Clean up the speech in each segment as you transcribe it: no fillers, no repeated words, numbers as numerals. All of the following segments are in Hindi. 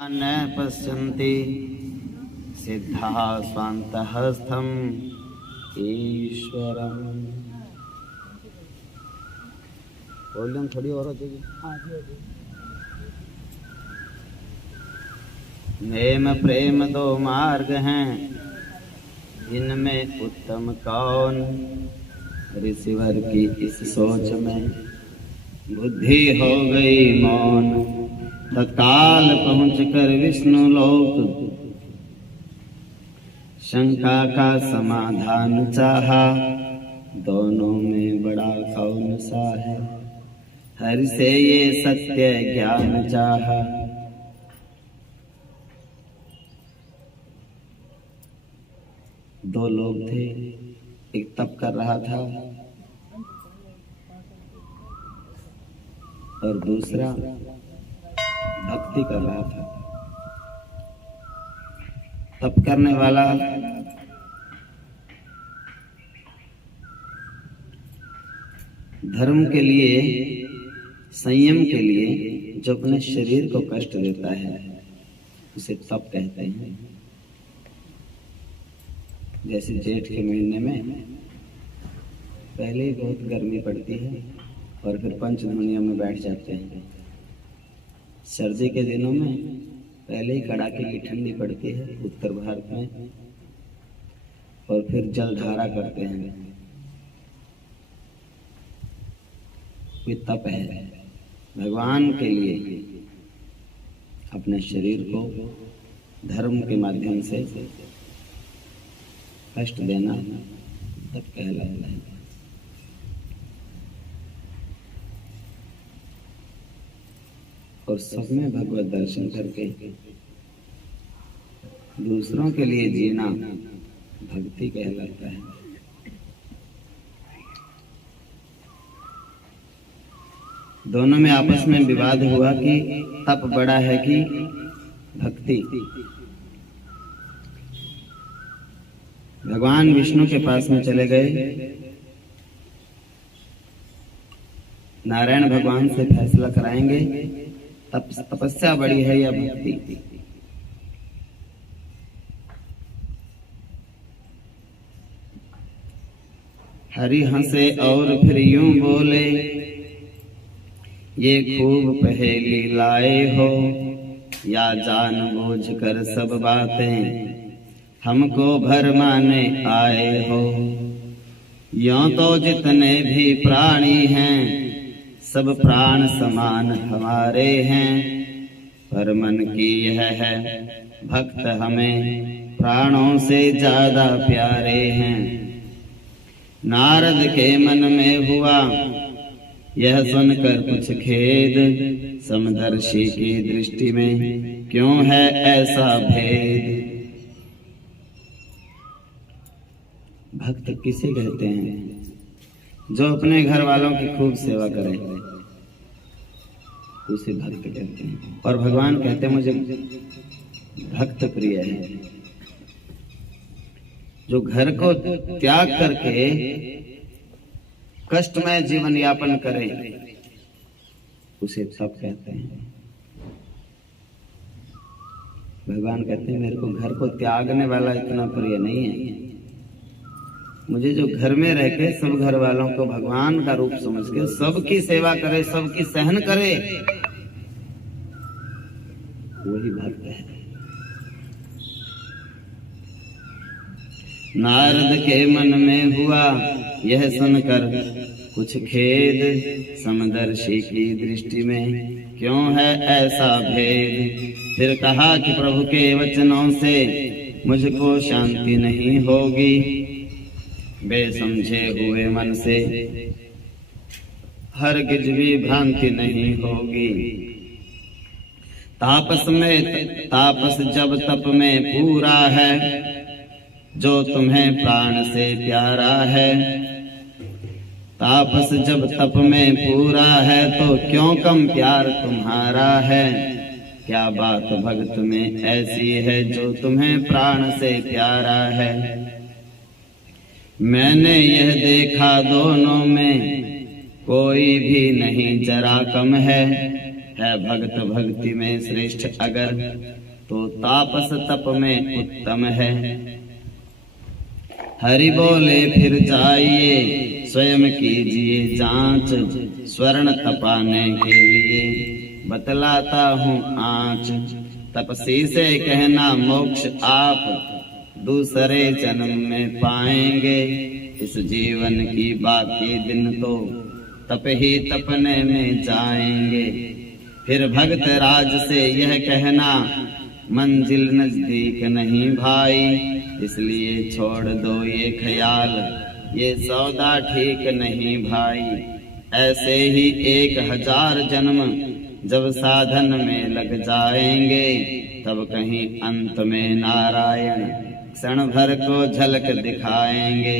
न पश्यन्ति सिद्धाः स्वान्तः स्थम् ईश्वरम्। वॉल्यूम थोड़ी और हो जाएगी। नेम प्रेम दो मार्ग हैं, इनमें उत्तम कौन? ऋषिवर की इस सोच में बुद्धि हो गई मौन। तत्काल पहुंचकर विष्णु लोक शंका का समाधान चाहा। दोनों में बड़ा कौन सा है? हरि से ये सत्य ज्ञान चाहा। दो लोग थे, एक तप कर रहा था और दूसरा भक्ति कर रहा था। तप करने वाला धर्म के लिए, संयम के लिए जो अपने शरीर को कष्ट देता है उसे तप कहते हैं। जैसे जेठ के महीने में पहले ही बहुत गर्मी पड़ती है और फिर पंचधुनियों में बैठ जाते हैं। सर्दी के दिनों में पहले ही कड़ाके की ठंडी पड़ती है उत्तर भारत में, और फिर जलधारा करते हैं। ये तप है। भगवान के लिए अपने शरीर को धर्म के माध्यम से कष्ट देना तप कहलाता है। और सब में भगवत दर्शन करके दूसरों के लिए जीना भक्ति कहलाता है। दोनों में आपस में विवाद हुआ कि तप बड़ा है कि भक्ति। भगवान विष्णु के पास में चले गए। नारायण भगवान से फैसला कराएंगे तपस्या बड़ी है या भक्ति। हरि हंसे और फिर यूं बोले, ये खूब पहेली लाए हो, या जानबूझ कर सब बातें हमको भरमाने आए हो। यों तो जितने भी प्राणी हैं सब प्राण समान हमारे हैं, पर मन की यह है भक्त हमें प्राणों से ज्यादा प्यारे हैं। नारद के मन में हुआ यह सुनकर कुछ खेद, समदर्शी की दृष्टि में क्यों है ऐसा भेद। भक्त किसे कहते हैं? जो अपने घर वालों की खूब सेवा करे उसे भक्त कहते हैं। और भगवान कहते हैं मुझे भक्त प्रिय है। जो घर को त्याग करके कष्टमय जीवन यापन करे उसे सब कहते हैं। भगवान कहते हैं मेरे को घर को त्यागने वाला इतना प्रिय नहीं है। मुझे जो घर में रह के सब घर वालों को भगवान का रूप समझ के सबकी सेवा करे, सबकी सहन करे, वही भक्त है। नारद के मन में हुआ यह सुनकर कुछ खेद, समदर्शी की दृष्टि में क्यों है ऐसा भेद। फिर कहा कि प्रभु के वचनों से मुझको शांति नहीं होगी। बेसमझे हुए मन से हरगिज भी भ्रांति नहीं होगी। तापस जब तप में पूरा है, जो तुम्हें प्राण से प्यारा है। तापस जब तप में पूरा है, तो क्यों कम प्यार तुम्हारा है। क्या बात भक्त में ऐसी है जो तुम्हें प्राण से प्यारा है। मैंने यह देखा दोनों में कोई भी नहीं जरा कम है। है भक्त भक्ति में श्रेष्ठ अगर, तो तापस तप में उत्तम है। हरि बोले फिर जाइए, स्वयं कीजिए जांच, स्वर्ण तपाने के लिए बतलाता हूँ आँच। तपसी से कहना मोक्ष आप दूसरे जन्म में पाएंगे, इस जीवन की बाकी दिन तो तप ही तपने में जाएंगे। फिर भक्त राज से यह कहना, मंजिल नजदीक नहीं भाई, इसलिए छोड़ दो ये ख्याल, ये सौदा ठीक नहीं भाई। ऐसे ही 1000 जन्म जब साधन में लग जाएंगे, तब कहीं अंत में नारायण क्षण भर को झलक दिखाएंगे।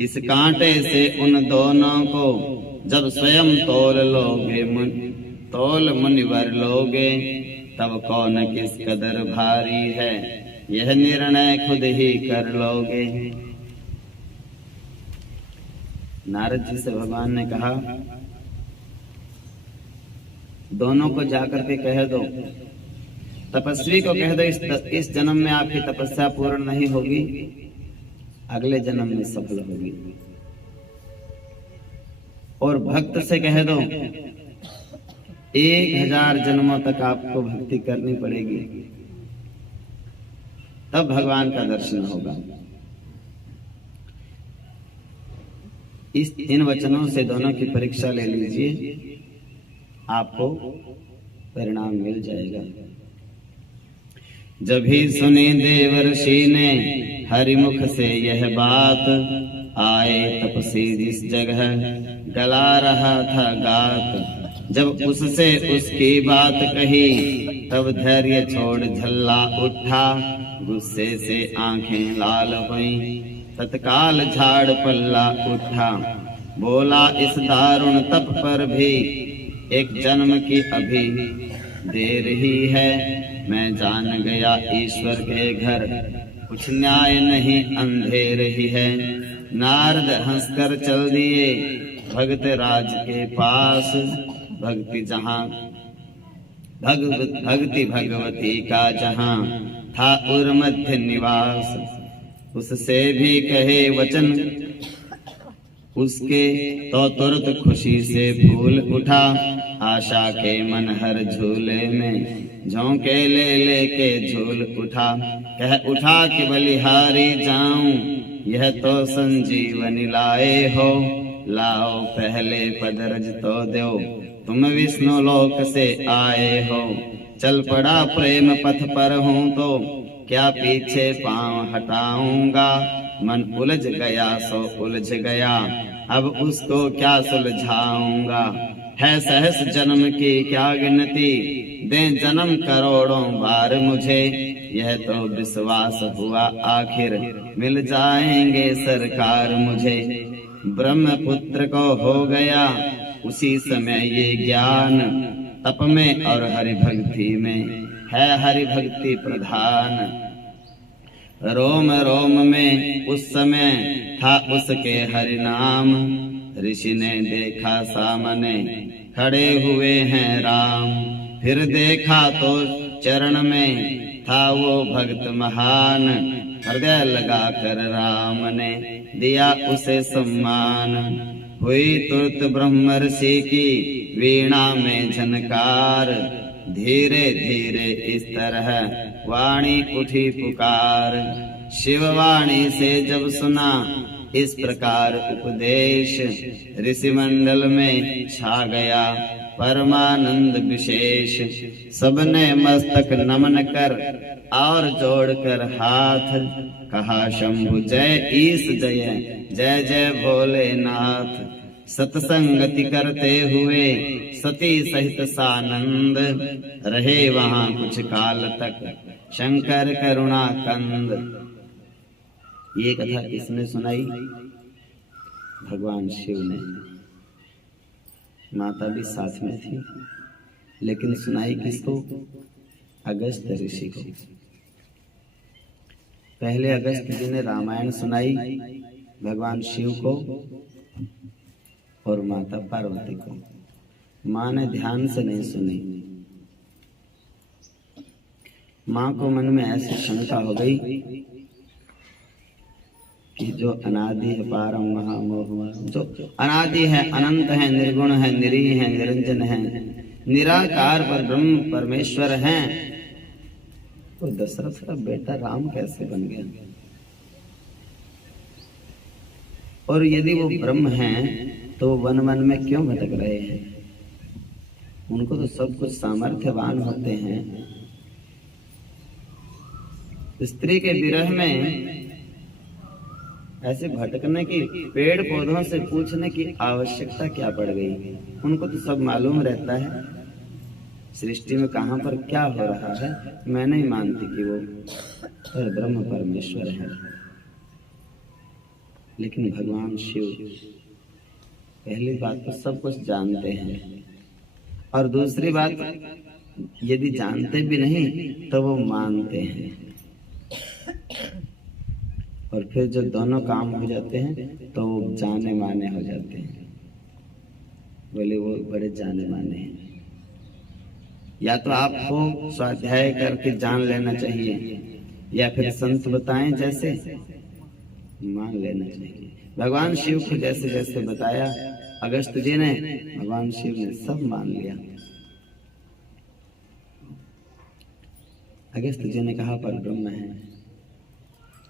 इस कांटे से उन दोनों को जब स्वयं तोल मुनिवर लोगे, तब कौन किस कदर भारी है, यह निर्णय खुद ही कर लोगे। नारद जी से भगवान ने कहा, दोनों को जाकर के कह दो, तपस्वी को कह दो इस जन्म में आपकी तपस्या पूर्ण नहीं होगी, अगले जन्म में सफल होगी। और भक्त से कह दो 1000 जन्मों तक आपको भक्ति करनी पड़ेगी, तब भगवान का दर्शन होगा। इन वचनों से दोनों की परीक्षा ले लीजिए, आपको परिणाम मिल जाएगा। जब ही सुनी देवर्षि ने हरिमुख से यह बात, आए तपसी जिस जगह गला रहा था गात। जब उससे उसकी बात कही, तब धैर्य छोड़ झल्ला उठा, गुस्से से आंखें लाल हुई, तत्काल झाड़ पल्ला उठा। बोला इस दारुण तप पर भी एक जन्म की अभी देर ही है, मैं जान गया ईश्वर के घर कुछ न्याय नहीं अंधेर ही है। नारद हंसकर चल दिए भगत राज के पास, भक्ति भगवती का जहां था उर मध्य निवास। उससे भी कहे वचन उसके, तो तुरंत खुशी से फूल उठा। आशा के मन हर झूले में झोंके ले लेके झूल उठा। कह उठा कि बलिहारी जाऊं, यह तो संजीवनी लाए हो। लाओ पहले पदरज तो दो, तुम विष्णु लोक से आए हो। चल पड़ा प्रेम पथ पर हूँ तो क्या पीछे पांव हटाऊंगा। मन उलझ गया सो उलझ गया, अब उसको क्या सुलझाऊंगा। है सहस जन्म की क्या गिनती, दें जन्म करोड़ों बार मुझे। यह तो विश्वास हुआ आखिर मिल जाएंगे सरकार मुझे। ब्रह्मपुत्र को हो गया उसी समय ये ज्ञान, तप में और हरि भक्ति में है हरि भक्ति प्रधान। रोम रोम में उस समय था उसके हरि नाम, ऋषि ने देखा सामने खड़े हुए हैं राम। फिर देखा तो चरण में था वो भक्त महान, हृदय लगा कर राम ने दिया उसे सम्मान। हुई तुरत ब्रह्म ऋषि की वीणा में झनकार, धीरे धीरे इस तरह वाणी उठी पुकार। शिववाणी से जब सुना इस प्रकार उपदेश, ऋषि मंडल में छा गया परमानंद विशेष। सबने मस्तक नमन कर और जोड़कर हाथ, कहा शंभु जय ईश जय जय जय भोलेनाथ। सत्संगति करते हुए सती सहित सानंद, रहे वहां कुछ काल तक शंकर करुणा कंद। ये कथा किसने सुनाई? भगवान शिव ने। माता भी साथ में थी, लेकिन सुनाई किसको? अगस्त्य ऋषि को। पहले अगस्त्य जी ने रामायण सुनाई भगवान शिव को और माता पार्वती को। माँ ने ध्यान से नहीं सुनी। माँ को मन में ऐसी शंका हो गई कि जो अनादि है, पारम महामोह, जो अनादि है, अनंत है, निर्गुण है, निरीह है, निरंजन है, निराकार पर ब्रह्म परमेश्वर हैं, वो दशरथ का बेटा राम कैसे बन गया? और यदि वो ब्रह्म हैं तो वन वन में क्यों भटक रहे हैं? उनको तो सब कुछ सामर्थ्यवान होते हैं। स्त्री के विरह में ऐसे भटकने की, पेड़ पौधों से पूछने की आवश्यकता क्या पड़ गई? उनको तो सब मालूम रहता है सृष्टि में कहां पर क्या हो रहा है। मैं नहीं मानती कि वो पर ब्रह्म परमेश्वर है, लेकिन भगवान शिव पहली बात तो सब कुछ जानते हैं, और दूसरी बात यदि जानते भी नहीं तो वो मानते हैं। और फिर जब दोनों काम हो जाते हैं तो वो जाने माने हो जाते हैं। बोले वो बड़े जाने माने हैं। या तो आपको स्वाध्याय करके जान लेना चाहिए, या फिर संत बताएं जैसे मान लेना चाहिए। भगवान शिव को जैसे जैसे बताया अगस्त जी ने, भगवान शिव ने सब मान लिया। अगस्त जी ने कहा पर ब्रह्म है।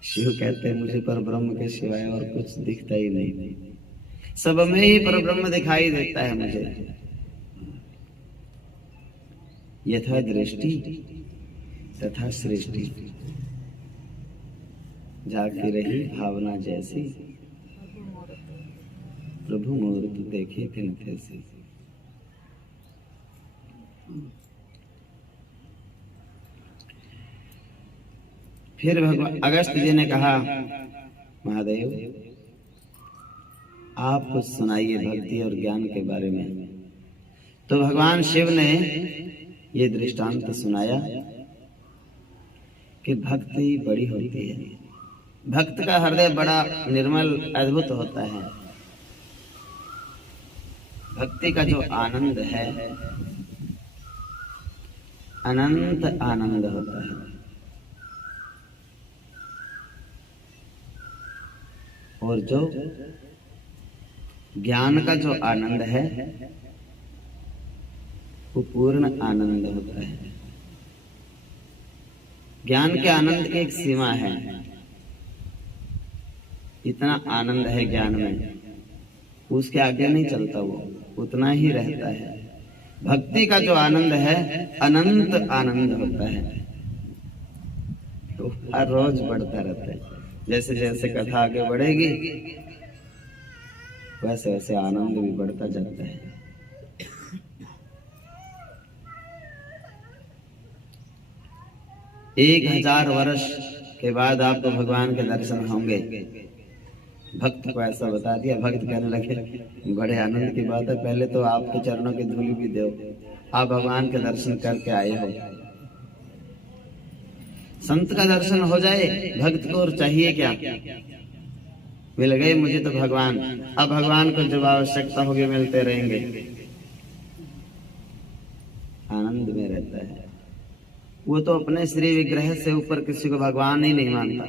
शिव कहते हैं मुझे पर ब्रह्म के सिवाय और कुछ दिखता ही नहीं, सब में ही पर ब्रह्म दिखाई देता है मुझे। यथा दृष्टि तथा सृष्टि, जागती रही भावना जैसी, प्रभु मुहूर्त देखे थे तैसी। फिर भगवान अगस्त जी ने कहा महादेव आप कुछ सुनाइए भक्ति और ज्ञान के बारे में। तो भगवान शिव ने ये दृष्टांत सुनाया कि भक्ति बड़ी होती है। भक्त का हृदय बड़ा निर्मल अद्भुत होता है। भक्ति का जो आनंद है अनंत आनंद होता है। और जो ज्ञान का जो आनंद है वो पूर्ण आनंद होता है। ज्ञान के आनंद की एक सीमा है, इतना आनंद है ज्ञान में, उसके आगे नहीं चलता, वो उतना ही रहता है। भक्ति का जो आनंद है अनंत आनंद होता है, तो हर रोज बढ़ता रहता है। जैसे जैसे कथा आगे बढ़ेगी वैसे वैसे आनंद भी बढ़ता जाता है। 1000 वर्ष के बाद आपको भगवान के दर्शन होंगे। भक्त को ऐसा बता दिया। भक्त कहने लगे बड़े आनंद की बात है, पहले तो आपके चरणों की धूली भी दो, आप भगवान के दर्शन करके आए हो। संत का दर्शन हो जाए भक्त को और चाहिए क्या? मिल गए मुझे तो भगवान, अब भगवान को जब आवश्यकता होगी मिलते रहेंगे। आनंद में रहता है वो। तो अपने श्री विग्रह से ऊपर किसी को भगवान ही नहीं मानता।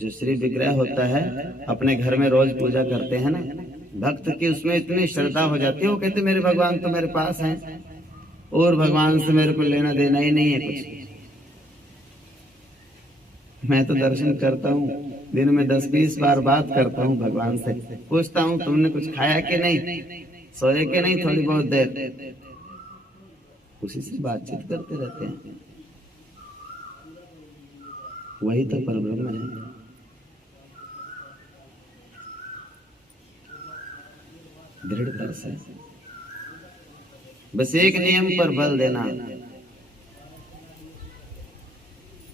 जो श्री विग्रह होता है अपने घर में रोज पूजा करते हैं ना, भक्त की उसमें इतनी श्रद्धा हो जाती है, वो कहते मेरे भगवान तो मेरे पास हैं और भगवान से मेरे को लेना देना ही नहीं है कुछ। मैं तो दर्शन करता हूँ, दिन में 10-20 बार बात करता हूँ भगवान से, पूछता हूँ तुमने कुछ खाया कि नहीं, सोए कि नहीं, थोड़ी बहुत देर उसी से बातचीत करते रहते हैं। वही तो परब्रह्म है। दृढ़ता से बस एक नियम पर बल देना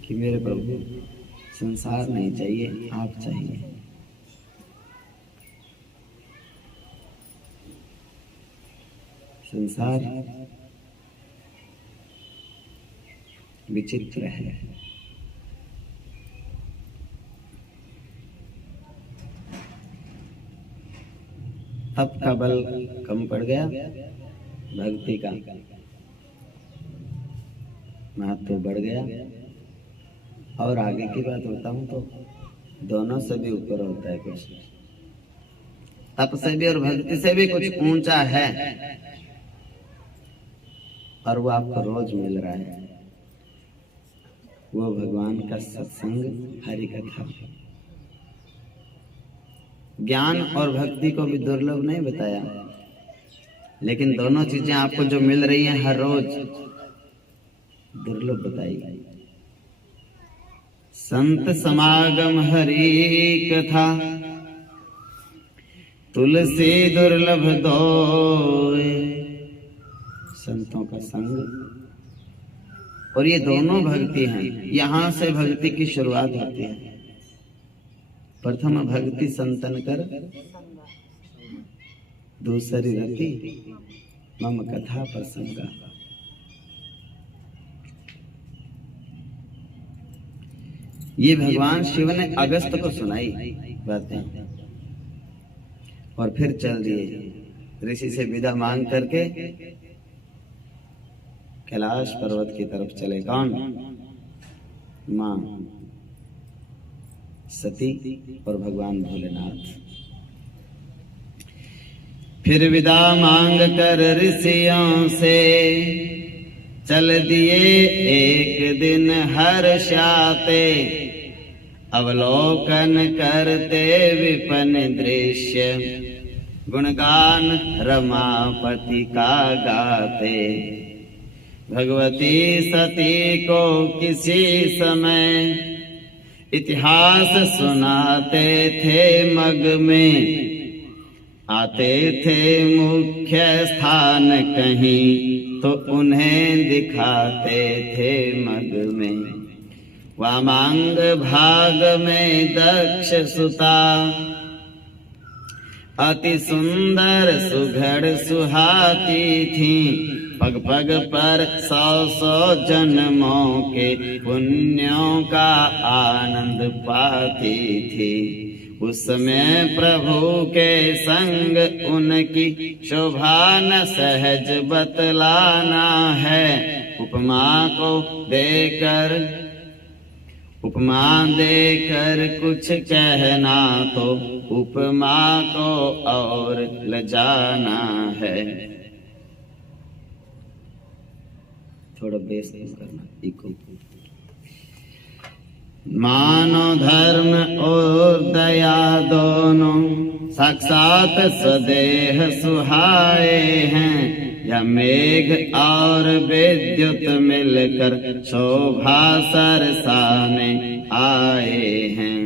कि मेरे प्रभु संसार नहीं चाहिए, आप चाहिए। संसार विचित्र है। तप का बल कम पड़ गया, भक्ति का महत्व बढ़ गया। और आगे की बात बताऊं तो दोनों से भी ऊपर होता है कुछ, तप से भी और भक्ति से भी कुछ ऊंचा है, और वो आपको रोज मिल रहा है। वो भगवान का सत्संग, हरि कथा। ज्ञान और भक्ति को भी दुर्लभ नहीं बताया, लेकिन दोनों चीजें आपको जो मिल रही हैं हर रोज, दुर्लभ बताई। संत समागम हरि कथा, तुलसी दुर्लभ दोए। संतों का संग, और ये दोनों भक्ति हैं। यहां से भक्ति की शुरुआत होती है। प्रथम भक्ति संतन कर, दूसरी रति मम कथा प्रसंगा। ये भगवान शिव ने अगस्त को सुनाई बातें, और फिर चल दिए ऋषि से विदा मांग करके कैलाश पर्वत की तरफ चले। कौन? मां सती और भगवान भोलेनाथ। फिर विदा मांग कर ऋषियों से चल दिए एक दिन हर्षाते। अवलोकन करते विपन दृश्य, गुणगान रमापति का गाते। भगवती सती को किसी समय इतिहास सुनाते थे मग में। आते थे मुख्य स्थान कहीं तो उन्हें दिखाते थे मग में। वामांग भाग में दक्ष सुता, अति सुंदर सुघड़ सुहाती थी। पग पग पर 100 जन्मों के पुण्यों का आनंद पाती थी। उस समय प्रभु के संग उनकी शोभा न सहज बतलाना है। उपमा देकर कुछ कहना तो उपमा को और लजाना है। थोड़ा बेस करना, इको। मानो धर्म और दया दोनों साक्षात सदेह सुहाए हैं। या मेघ और विद्युत मिलकर शोभा सरसाने आए हैं।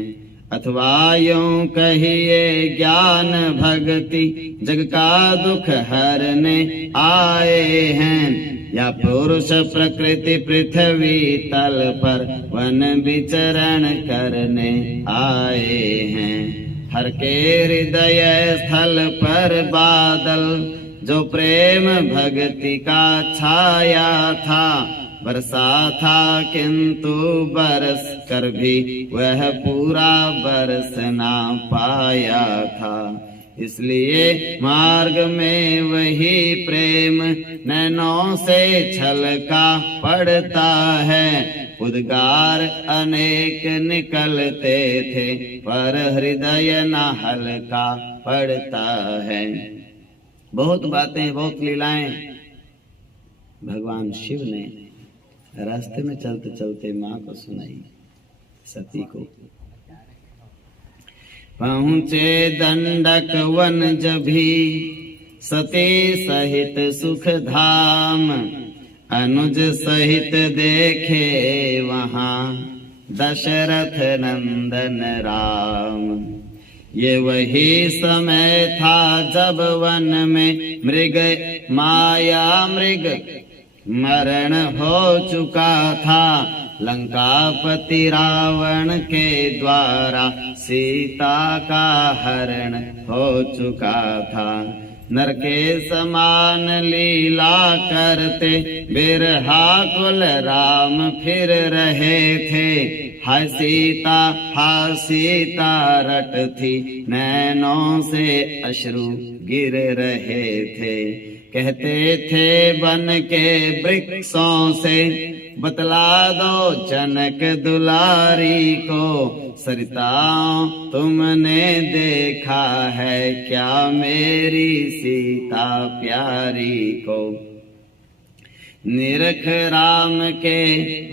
अथवा यूं कहिए ज्ञान भक्ति जग का दुख हरने आए हैं। या पुरुष प्रकृति पृथ्वी तल पर वन विचरण करने आए हैं। हर के हृदय स्थल पर बादल जो प्रेम भक्ति का छाया था। बरसा था किंतु बरस कर भी वह पूरा बरस ना पाया था। इसलिए मार्ग में वही प्रेम नैनों से छलका पड़ता है। उद्गार अनेक निकलते थे पर हृदय न हल्का पड़ता है। बहुत बातें, बहुत लीलाएं भगवान शिव ने रास्ते में चलते चलते माँ को सुनाई, सती को। पहुँचे दंडक वन जभी सती सहित सुख धाम। अनुज सहित देखे वहाँ दशरथ नंदन राम। ये वही समय था जब वन में मृग मरण हो चुका था। लंकापति रावण के द्वारा सीता का हरण हो चुका था। नर के समान लीला करते बिरहा कुल राम फिर रहे थे। हाय सीता रट थी, नैनों से अश्रु गिर रहे थे। कहते थे बन के वृक्षों से, बतला दो जनक दुलारी को, सरिताओं तुमने देखा है क्या मेरी सीता प्यारी को। निरख राम के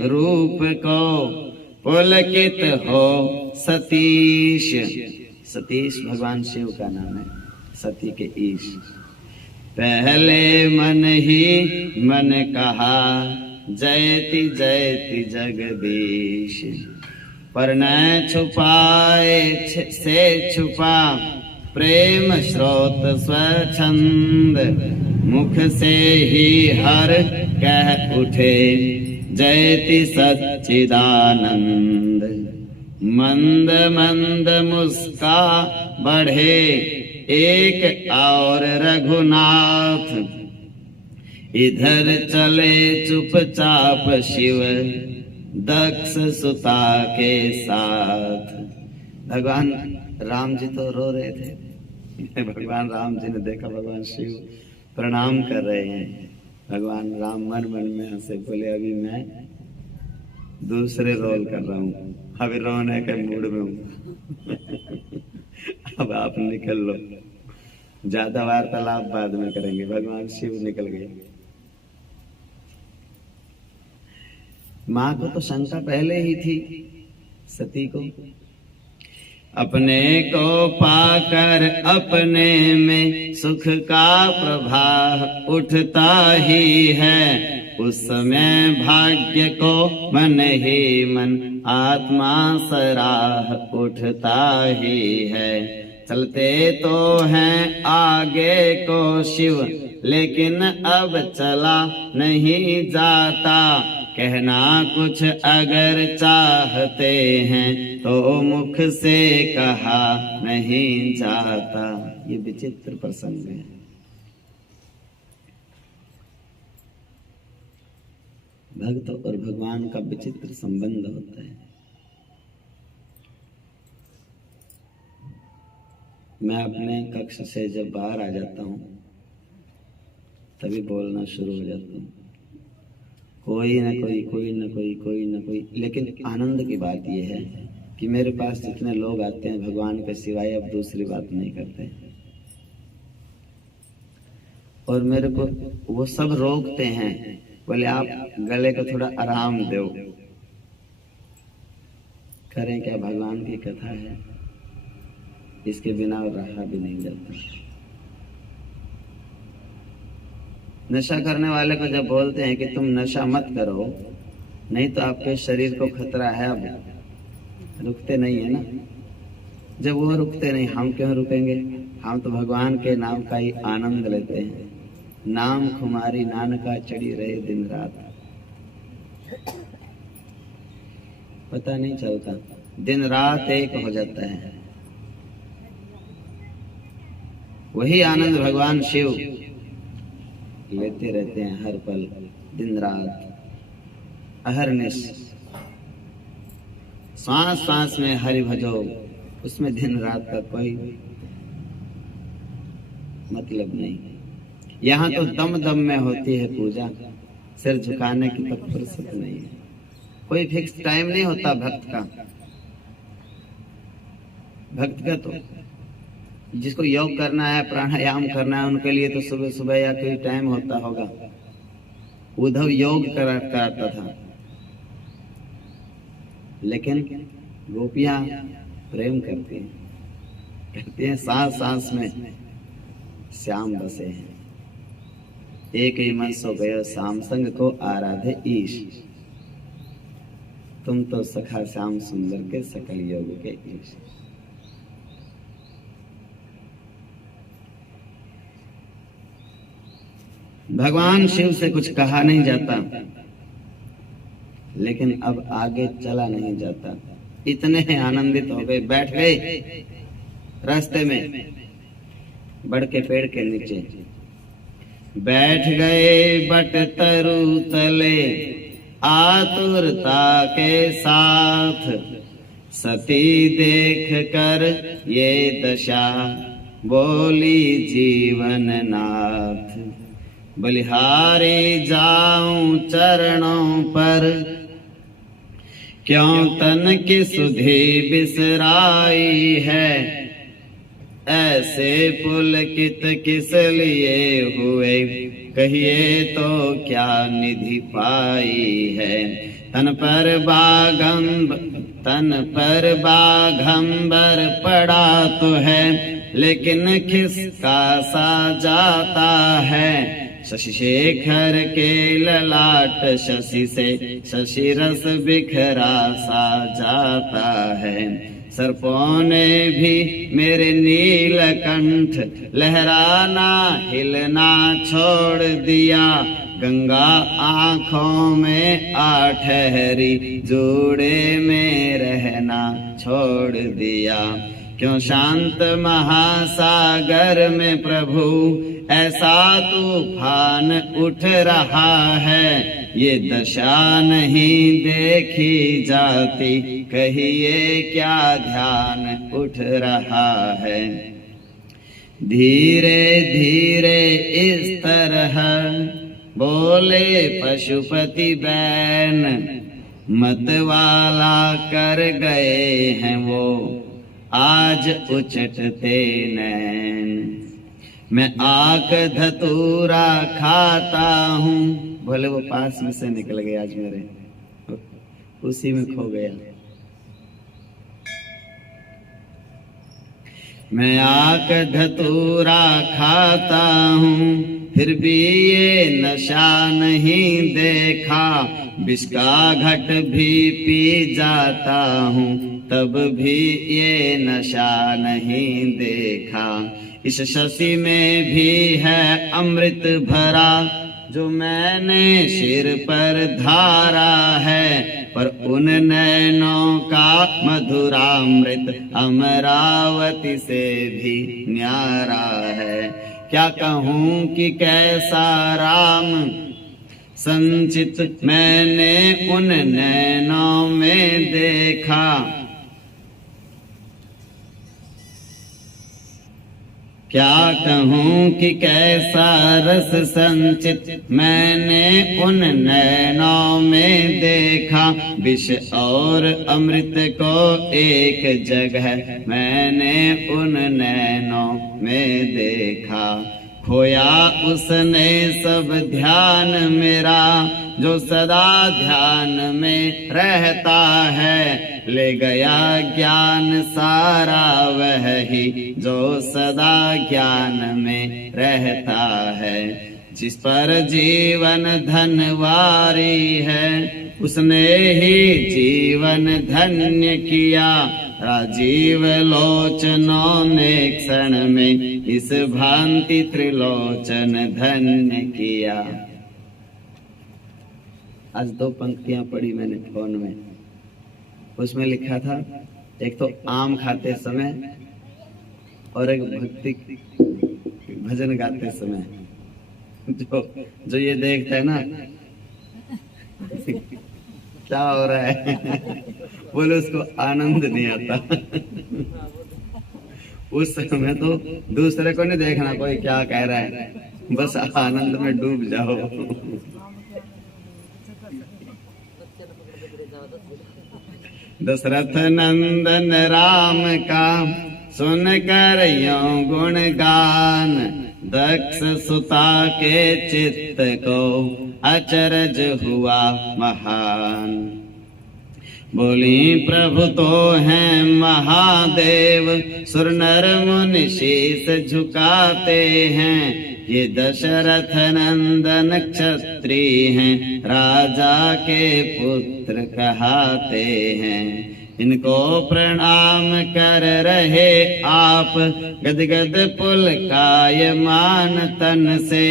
रूप को पुलकित हो सतीश। सतीश भगवान शिव का नाम है, सती के ईश। पहले मन ही मन कहा, जयति जयति जगदीश। पर न छुपाए से छुपा, प्रेम स्रोत स्वच्छंद। मुख से ही हर कह उठे, जयति सच्चिदानंद। मंद मंद मुस्का बढ़े, एक और रघुनाथ। इधर चले चुपचाप शिव, दक्ष सुता के साथ। भगवान राम जी तो रो रहे थे। भगवान राम जी ने देखा भगवान शिव प्रणाम कर रहे हैं। भगवान राम मन मन में हंसे, बोले अभी मैं दूसरे रोल कर रहा हूँ, अभी रोने के मूड में हूँ। अब आप निकल लो, ज्यादा वार्तालाप बाद में करेंगे। भगवान शिव निकल गए। माँ को तो शंका पहले ही थी, सती को। अपने को पाकर अपने में सुख का प्रभाव उठता ही है। उस समय भाग्य को मन ही मन आत्मा सराह उठता ही है। चलते तो हैं आगे को शिव, लेकिन अब चला नहीं जाता। कहना कुछ अगर चाहते हैं, तो मुख से कहा नहीं जाता। ये विचित्र प्रसंग है। भक्त और भगवान का विचित्र संबंध होता है। मैं अपने कक्ष से जब बाहर आ जाता हूँ, तभी बोलना शुरू हो जाता हूँ। कोई न कोई, लेकिन आनंद की बात यह है कि मेरे पास जितने लोग आते हैं, भगवान के सिवाय अब दूसरी बात नहीं करते। और मेरे को वो सब रोकते हैं, बोले आप गले को थोड़ा आराम दो। करें क्या, भगवान की कथा है, इसके बिना रहा भी नहीं जाता। नशा करने वाले को जब बोलते हैं कि तुम नशा मत करो, नहीं तो आपके शरीर को खतरा है, अब रुकते नहीं है ना। जब वो रुकते नहीं, हम क्यों रुकेंगे? हम तो भगवान के नाम का ही आनंद लेते हैं। नाम खुमारी नानका चढ़ी रहे दिन रात, पता नहीं चलता, दिन रात एक हो जाता है। वही आनंद भगवान शिव लेते रहते हैं हर पल, दिन रात, अहरनिश। सांस सांस में हरि भजो, उसमें दिन रात का कोई मतलब नहीं। यहाँ तो दम दम में होती है पूजा, सिर झुकाने की तो फुर्सत नहीं है। कोई फिक्स टाइम नहीं होता भक्त का। भक्त का तो जिसको योग करना है, प्राणायाम करना है, उनके लिए तो सुबह सुबह या कोई टाइम होता होगा। उद्धव योग करता था, लेकिन गोपियां प्रेम करती हैं, कहती हैं सांस सांस में श्याम बसे हैं। एक ही मन सो गयो श्याम संग को आराधे ईश। तुम तो सखा श्याम सुंदर के सकल योग के ईश। भगवान शिव से कुछ कहा नहीं जाता, लेकिन अब आगे चला नहीं जाता। इतने आनंदित हो गए, बैठ गए रास्ते में, बड़ के पेड़ के नीचे बैठ गए। बट तरु तले आतुरता के साथ सती देख कर ये दशा, बोली जीवन नाथ। बलिहारी जाऊं चरणों पर, क्यों तन की सुधि बिसराई है। ऐसे पुलकित किस लिए हुए, कहिए तो क्या निधि पाई है। तन पर बाघंबर पड़ा तो है, लेकिन खिसका सा जाता है। शशि शेखर के ललाट शशि से शशि रस बिखरा सा जाता है। सर्पों ने भी मेरे नीलकंठ लहराना हिलना छोड़ दिया। गंगा आँखों में आ ठहरी, जोड़े में रहना छोड़ दिया। क्यों शांत महासागर में प्रभु ऐसा तूफान उठ रहा है। ये दशा नहीं देखी जाती, कहिए क्या ध्यान उठ रहा है। धीरे धीरे इस तरह बोले पशुपति बैन, मतवाला कर गए हैं वो आज उचटते नैन। मैं आक धतूरा खाता हूँ, भले वो पास में से निकल गया आज मेरे, उसी में खो गया। मैं आक धतूरा खाता हूँ, फिर भी ये नशा नहीं देखा। विष का घट भी पी जाता हूँ, तब भी ये नशा नहीं देखा। इस शशि में भी है अमृत भरा, जो मैंने सिर पर धारा है। पर उन नैनों का मधुरामृत अमरावती से भी न्यारा है। क्या कहूँ कि कैसा राम संचित मैंने उन नैनों में देखा। क्या कहूँ कि कैसा रस संचित मैंने उन नैनों में देखा। विष और अमृत को एक जगह मैंने उन नैनों में देखा। खोया उसने सब ध्यान मेरा, जो सदा ध्यान में रहता है। ले गया ज्ञान सारा वह ही, जो सदा ज्ञान में रहता है। जिस पर जीवन धनवारी है, उसने ही जीवन धन्य किया। राजीव लोचनों ने क्षण में इस भांति त्रिलोचन धन्य किया। आज 2 पंक्तियां पढ़ी मैंने फोन में, उसमें लिखा था एक तो आम खाते समय और एक भक्ति भजन गाते समय। जो ये देखता है ना क्या हो रहा है, बोले उसको आनंद नहीं आता। उस समय तो दूसरे को नहीं देखना कोई क्या कह रहा है, बस आनंद में डूब जाओ। दशरथ नंदन राम का सुन कर यों गुणगान, दक्ष सुता के चित्त को अचरज हुआ महान। बोली प्रभु तो हैं महादेव, सुर नर मुनि शीस झुकाते हैं। ये दशरथ नंदन क्षत्रिय हैं, राजा के पुत्र कहाते हैं। इनको प्रणाम कर रहे आप, गदगद पुलकायमान तन से।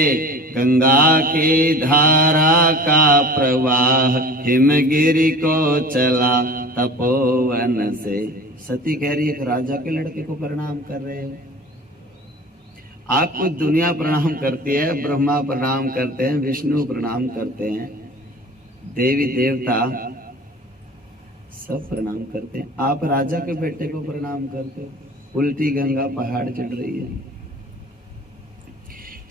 गंगा की धारा का प्रवाह हिमगिरी को चला तपोवन से। सती कह रही है राजा के लड़के को प्रणाम कर रहे हो। आपको दुनिया प्रणाम करती है, ब्रह्मा प्रणाम करते हैं, विष्णु प्रणाम करते हैं, देवी देवता सब प्रणाम करते हैं। आप राजा के बेटे को प्रणाम करते हो। उल्टी गंगा पहाड़ चढ़ रही है।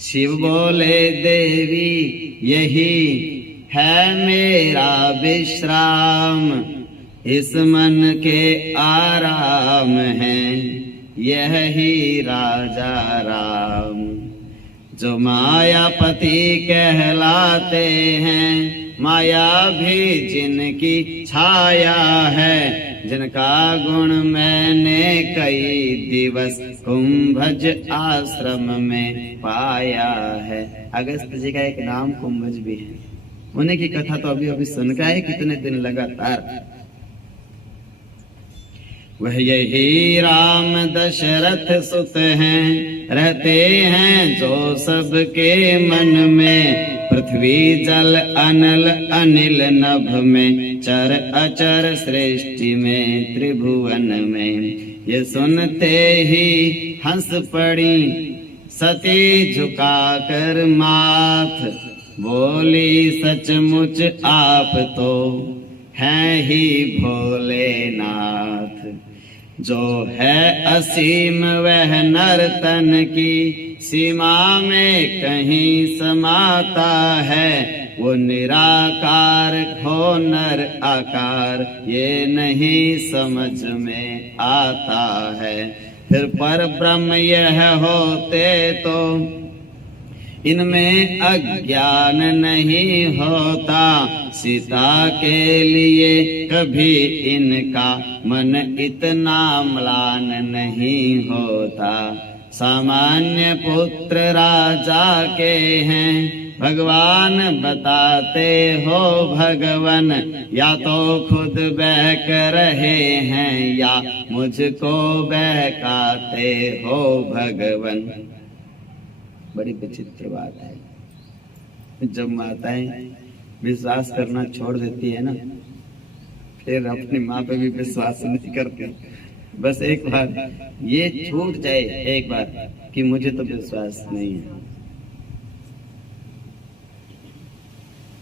शिव बोले देवी यही है मेरा विश्राम, इस मन के आराम है यही राजा राम। जो मायापति कहलाते हैं, माया भी जिनकी छाया है, जिनका गुण मैंने कई दिवस कुंभज आश्रम में पाया है। अगस्त जी का एक नाम कुंभज भी है। उन्हीं की कथा तो अभी अभी सुन का है, कितने दिन लगातार। वह यही राम दशरथ सुत हैं, रहते हैं जो सबके मन में। पृथ्वी जल अनल अनिल नभ में, चर अचर सृष्टि में त्रिभुवन में। ये सुनते ही हंस पड़ी सती झुका कर माथ, बोली सचमुच आप तो हैं ही भोलेनाथ। जो है असीम वह नर्तन की सीमा में कहीं समाता है। वो निराकार हो नर आकार, ये नहीं समझ में आता है। फिर पर ब्रह्म यह होते तो इनमें अज्ञान नहीं होता। सीता के लिए कभी इनका मन इतना म्लान नहीं होता। सामान्य पुत्र राजा के हैं, भगवान बताते हो भगवन। या तो खुद बहक रहे हैं, या मुझको बहकाते हो भगवन। बड़ी विचित्र बात है। जब माताएं विश्वास करना छोड़ देती है ना, फिर अपनी माँ पे भी विश्वास नहीं करती। बस एक बार ये छूट जाए, एक बार कि मुझे तो विश्वास नहीं है।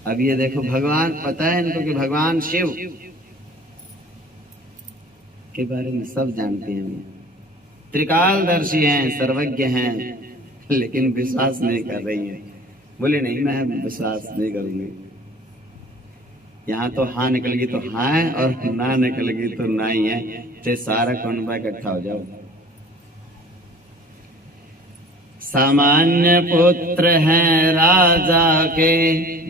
अब ये देखो, भगवान पता है इनको कि भगवान शिव के बारे में सब जानते हैं, त्रिकालदर्शी हैं, सर्वज्ञ हैं, लेकिन विश्वास नहीं कर रही है। बोले नहीं, मैं विश्वास नहीं करूंगी। यहाँ तो हाँ निकल गई तो हाँ है, और ना निकल गई तो ना ही है। चाहे सारा कुनबा इकट्ठा हो जाओ। सामान्य पुत्र हैं राजा के,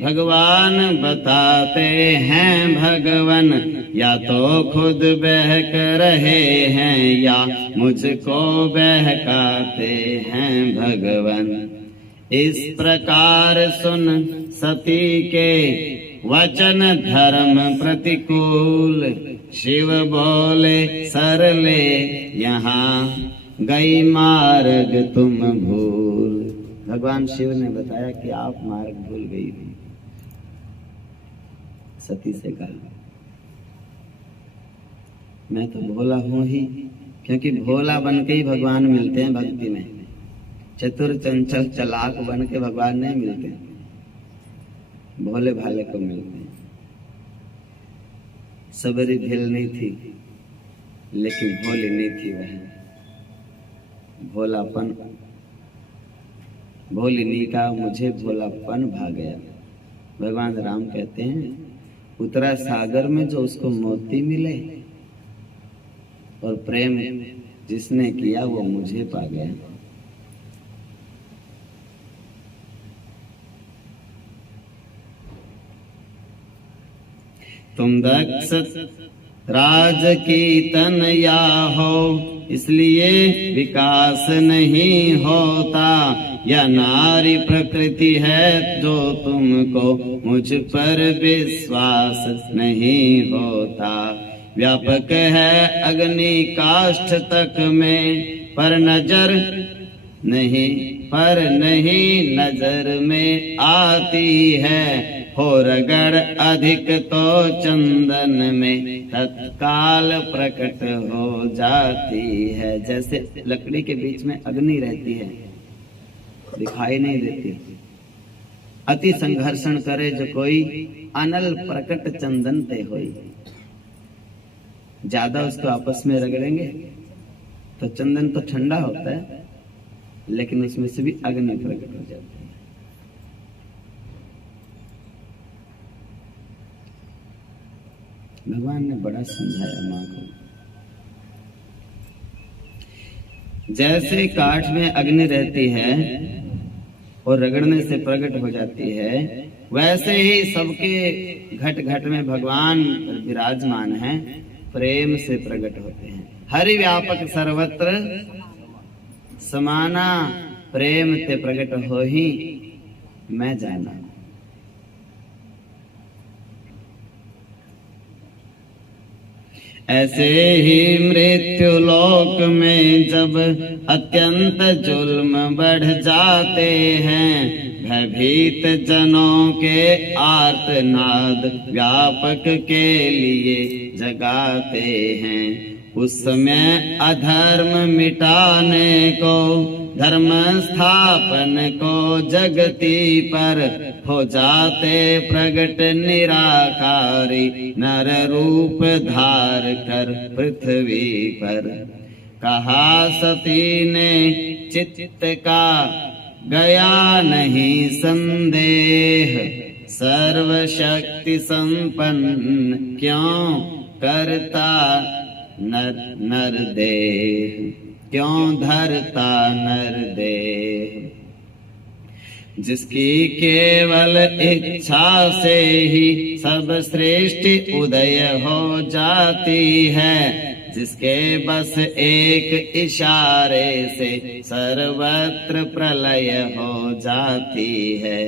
भगवान बताते हैं भगवन। या तो खुद बहक रहे हैं, या मुझको बहकाते हैं भगवन। इस प्रकार सुन सती के वचन धर्म प्रतिकूल, शिव बोले सरले यहाँ गई मार्ग तुम भूल। भगवान शिव ने बताया कि आप मार्ग भूल गई थी। सती से कहा मैं तो भोला हूं ही, क्योंकि भोला बन के ही भगवान मिलते हैं भक्ति में। चतुर चंचल चालाक बन के भगवान नहीं मिलते, भोले भाले को मिलते हैं। सबरी ढील नहीं थी, लेकिन भोली नहीं थी। वह भोलापन, भोलिनी का मुझे भोलापन भा गया। भगवान राम कहते हैं उतरा सागर में जो उसको मोती मिले, और प्रेम जिसने किया वो मुझे पा गया। तुम दक्ष राज की तनया हो, इसलिए विकास नहीं होता। या नारी प्रकृति है जो तुमको मुझ पर विश्वास नहीं होता। व्यापक है अग्नि काष्ठ तक में, पर नहीं नजर में आती है। हो रगड़ अधिक तो चंदन में तत्काल प्रकट हो जाती है। जैसे लकड़ी के बीच में अग्नि रहती है, दिखाई नहीं देती, अति संघर्षण करे जो कोई, अनल प्रकट चंदन ते होई। ज्यादा उसको आपस में रगड़ेंगे तो चंदन तो ठंडा होता है, लेकिन उसमें से भी अग्नि प्रकट हो जाती है। भगवान ने बड़ा समझाया मां को। जैसे काठ में अग्नि रहती है और रगड़ने से प्रकट हो जाती है, वैसे ही सबके घट घट में भगवान विराजमान हैं, प्रेम से प्रकट होते हैं। हरि व्यापक सर्वत्र समाना, प्रेम ते प्रकट हो ही मैं जाना। ऐसे ही मृत्यु लोक में जब अत्यंत जुल्म बढ़ जाते हैं, भयभीत जनों के आर्तनाद व्यापक के लिए जगाते हैं। उस समय अधर्म मिटाने को, धर्म स्थापन को जगती पर हो जाते प्रगट निराकारी, नर रूप धार कर पृथ्वी पर। कहा सती ने चित्त का गया नहीं संदेह, सर्वशक्ति संपन्न क्यों करता नर नर देह, क्यों धरता नर देह। जिसकी केवल इच्छा से ही सब सृष्टि उदय हो जाती है, जिसके बस एक इशारे से सर्वत्र प्रलय हो जाती है,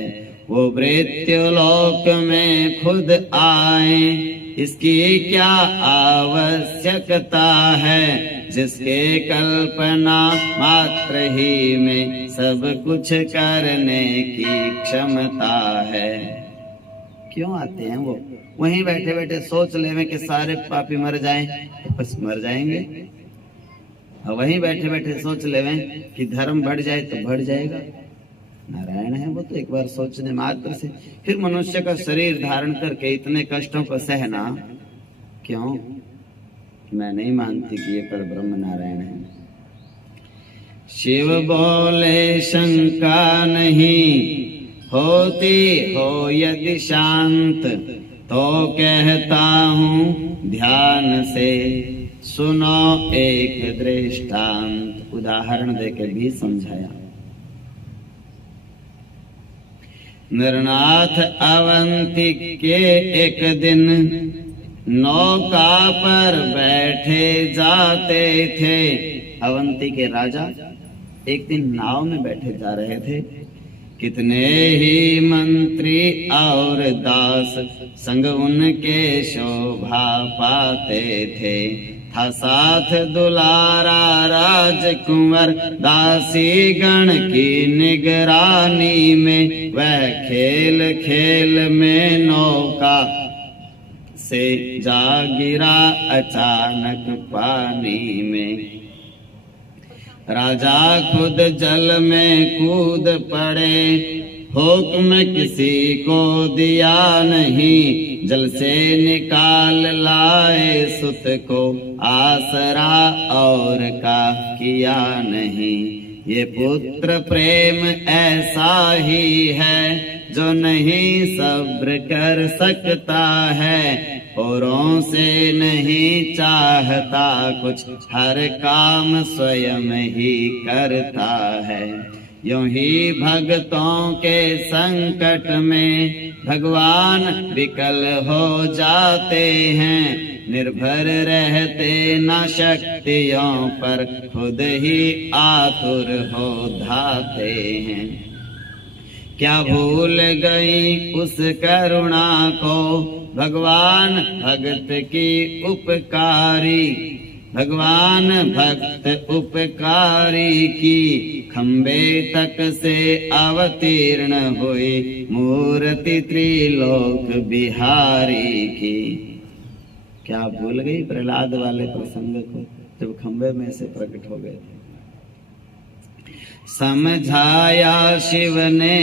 वो मृत्युलोक में खुद आए, इसकी क्या आवश्यकता है। जिसके कल्पना मात्र ही में सब कुछ करने की क्षमता है। क्यों आते हैं वो? वहीं बैठे बैठे सोच लेवे कि सारे पापी मर जाएं, तो बस मर जाएंगे। और वहीं बैठे बैठे सोच लेवे कि धर्म बढ़ जाए तो बढ़ जाएगा। नारायण है वो तो एक बार सोचने मात्र से। फिर मनुष्य का शरीर धारण करके इतने कष्टों को सहना क्यों? मैं नहीं मानती कि ये पर ब्रह्म नारायण है। शिव बोले शंका नहीं होती हो यदि शांत, तो कहता हूँ ध्यान से सुनो एक दृष्टांत। उदाहरण देकर भी समझाया। नरनाथ अवंती के एक दिन नौका पर बैठे जाते थे। अवंती के राजा एक दिन नाव में बैठे जा रहे थे। कितने ही मंत्री और दास संग उनके शोभा पाते थे। था साथ दुलारा राजकुंवर दासी गण की निगरानी में। वह खेल खेल में नौका से जा गिरा अचानक पानी में। राजा खुद जल में कूद पड़े, हुक्म किसी को दिया नहीं। जल से निकाल लाए सुत को, आसरा और का किया नहीं। ये पुत्र प्रेम ऐसा ही है जो नहीं सब्र कर सकता है। औरों से नहीं चाहता कुछ, हर काम स्वयं ही करता है। यूं ही भक्तों के संकट में भगवान विकल हो जाते हैं। निर्भर रहते न शक्तियों पर, खुद ही आतुर हो धाते हैं। क्या भूल गई उस करुणा को भगवान भक्त की उपकारी। भगवान भक्त उपकारी की खंबे तक से अवतीर्ण हुई मूर्ति त्रिलोक बिहारी की। क्या भूल गई प्रहलाद वाले प्रसंग को जब खंबे में से प्रकट हो गए थे। समझाया शिव ने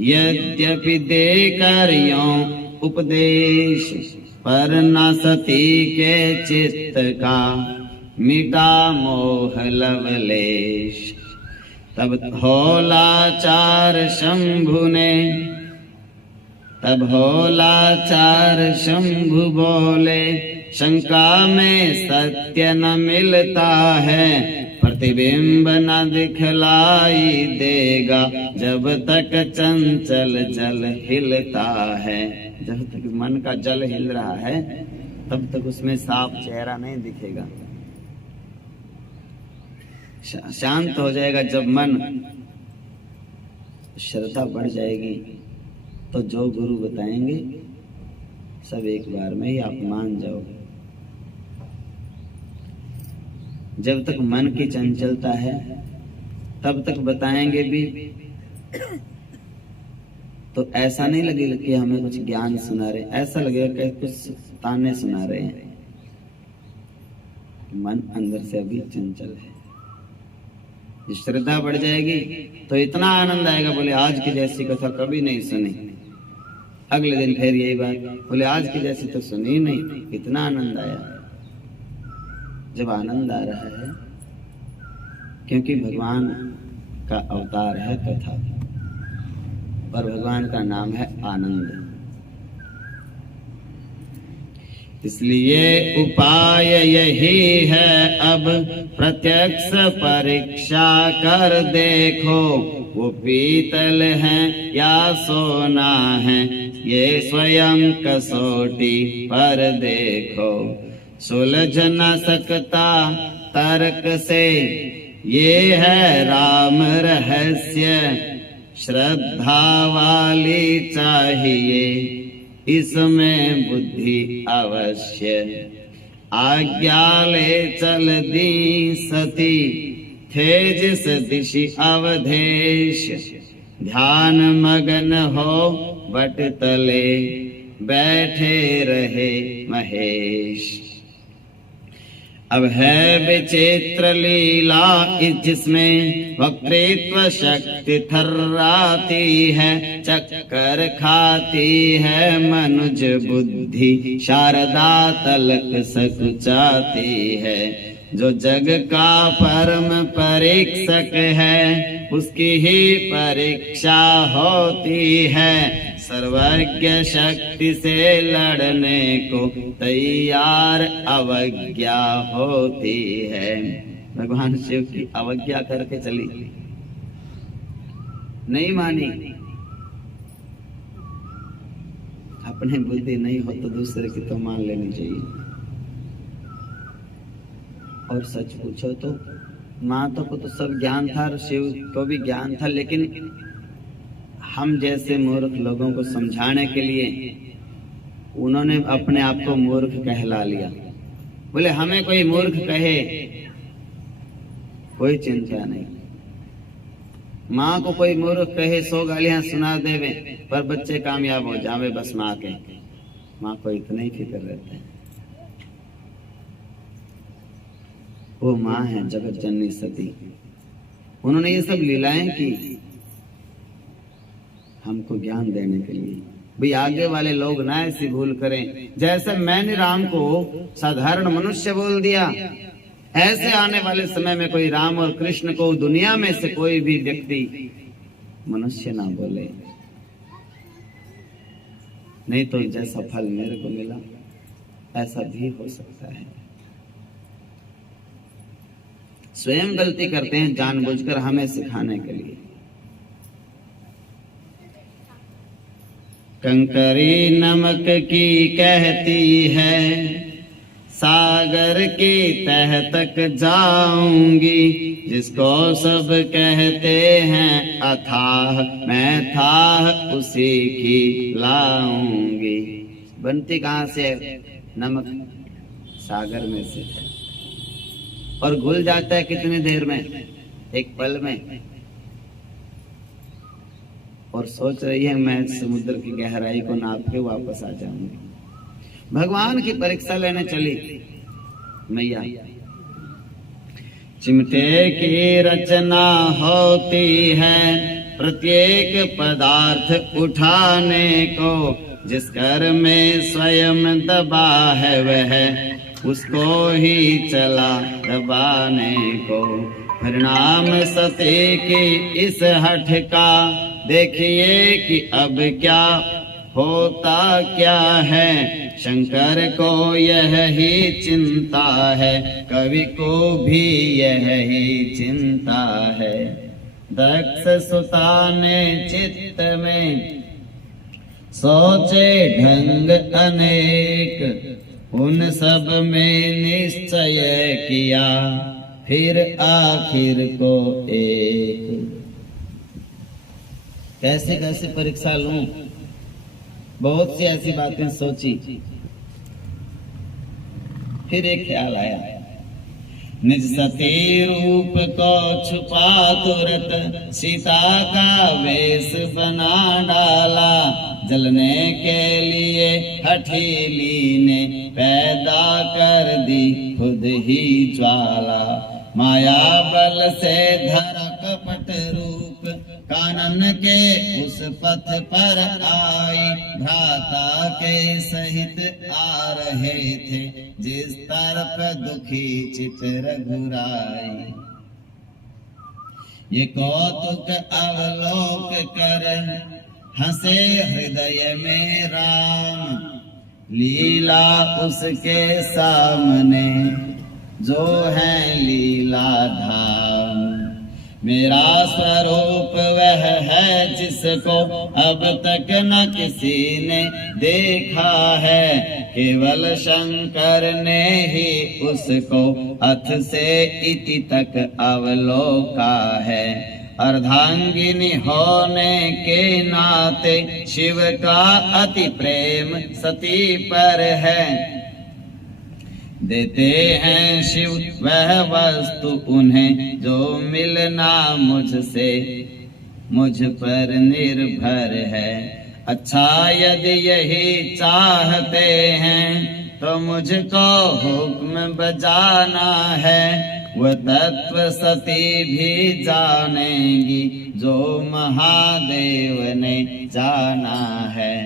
यद्यपि देकर यों उपदेश, पर न सती के चित्त का मिटा मोह लवलेश। तब होलाचार शंभु बोले, शंका में सत्य न मिलता है, प्रतिबिंब न दिखलाई देगा, जब तक चंचल जल हिलता है। जब तक मन का जल हिल रहा है तब तक उसमें साफ चेहरा नहीं दिखेगा। शांत हो जाएगा जब मन, श्रद्धा बढ़ जाएगी तो जो गुरु बताएंगे सब एक बार में ही आप मान जाओगे। जब तक मन की चंचलता है तब तक बताएंगे भी तो ऐसा नहीं लगेगा कि हमें कुछ ज्ञान सुना रहे, ऐसा लगेगा कि कुछ ताने सुना रहे हैं। मन अंदर से अभी चंचल है। श्रद्धा बढ़ जाएगी तो इतना आनंद आएगा, बोले आज की जैसी कथा कभी नहीं सुनी। अगले दिन फिर यही बात, बोले आज की जैसी तो सुनी नहीं, इतना आनंद आया। जब आनंद आ रहा है क्योंकि भगवान का अवतार है कथा, और भगवान का नाम है आनंद। इसलिए उपाय यही है, अब प्रत्यक्ष परीक्षा कर देखो, वो पीतल है या सोना है, ये स्वयं कसौटी पर देखो। सुलझ न सकता तर्क से, ये है राम रहस्य, श्रद्धा वाली चाहिए, इसमें बुद्धि अवश्य। आज्ञा ले चल दी सती, थे जिस दिशि अवधेश, ध्यान मगन हो बट तले, बैठे रहे महेश। अब है विचित्र लीला जिसमें वक्तृत्व शक्ति थर्राती है, चक्कर खाती है मनुज बुद्धि, शारदा तलक सकुचाती है। जो जग का परम परीक्षक है, उसकी ही परीक्षा होती है, सर्वज्ञ शक्ति से लड़ने को तैयार अवज्ञा होती है। भगवान शिव की अवज्ञा करके चली, नहीं मानी। अपने बुद्धि नहीं हो तो दूसरे की तो मान लेनी चाहिए। और सच पूछो तो माता को तो सब ज्ञान था, शिव को भी ज्ञान था, लेकिन हम जैसे मूर्ख लोगों को समझाने के लिए उन्होंने अपने आप को मूर्ख कहला लिया। बोले हमें कोई मूर्ख कहे कोई चिंता नहीं, माँ को कोई मूर्ख कहे 100 गालियां सुना देवे, पर बच्चे कामयाब हो जावे बस माँ के। माँ को इतना ही फिक्र रहता है। वो माँ है जगत जननी सती, उन्होंने ये सब लीलाएं की हमको ज्ञान देने के लिए। भाई आगे वाले लोग ना ऐसी भूल करें, जैसे मैंने राम को साधारण मनुष्य बोल दिया, ऐसे आने वाले समय में कोई राम और कृष्ण को दुनिया में से कोई भी व्यक्ति मनुष्य ना बोले, नहीं तो जैसा फल मेरे को मिला ऐसा भी हो सकता है। स्वयं गलती करते हैं जानबूझकर हमें सिखाने के लिए। कंकरी नमक की कहती है, सागर की तह तक जाऊंगी, जिसको सब कहते हैं अथाह, मैं थाह उसी की लाऊंगी। बनती कहाँ से? नमक सागर में से, और घुल जाता है कितनी देर में? एक पल में। और सोच रही है मैं समुद्र की गहराई को नाप के वापस आ जाऊंगी। भगवान की परीक्षा लेने चली मैया। चिमटे की रचना होती है, प्रत्येक पदार्थ उठाने को जिस कर में स्वयं दबा है वह उसको ही चला दबाने को। परिणाम सत्य के इस हठ का देखिए कि अब क्या होता क्या है। शंकर को यह ही चिंता है, कवि को भी यह ही चिंता है। दक्ष सुता ने चित्त में सोचे ढंग अनेक, उन सब में निश्चय किया फिर आखिर को एक। कैसे कैसे परीक्षा लूं, बहुत सी ऐसी बातें सोची, फिर एक ख्याल आया, निज सती रूप को छुपा तुरंत सीता का वेश बना डाला। जलने के लिए हठीली ने पैदा कर दी खुद ही ज्वाला। माया बल से धरा कपट रूप कानन के उस पथ पर आई। भ्राता के सहित आ रहे थे जिस तरफ दुखी चित रघुराई। ये कौतुक अवलोक कर हंसे हृदय में राम। लीला उसके सामने जो है लीला धाम। मेरा स्वरूप वह है जिसको अब तक न किसी ने देखा है। केवल शंकर ने ही उसको अथ से इति तक अवलोका है। अर्धांगिनी होने के नाते शिव का अति प्रेम सती पर है। देते हैं शिव वह वस्तु उन्हें जो मिलना मुझसे मुझ पर निर्भर है। अच्छा यदि यही चाहते हैं तो मुझको हुक्म बजाना है। वह तत्व सती भी जानेगी जो महादेव ने जाना है।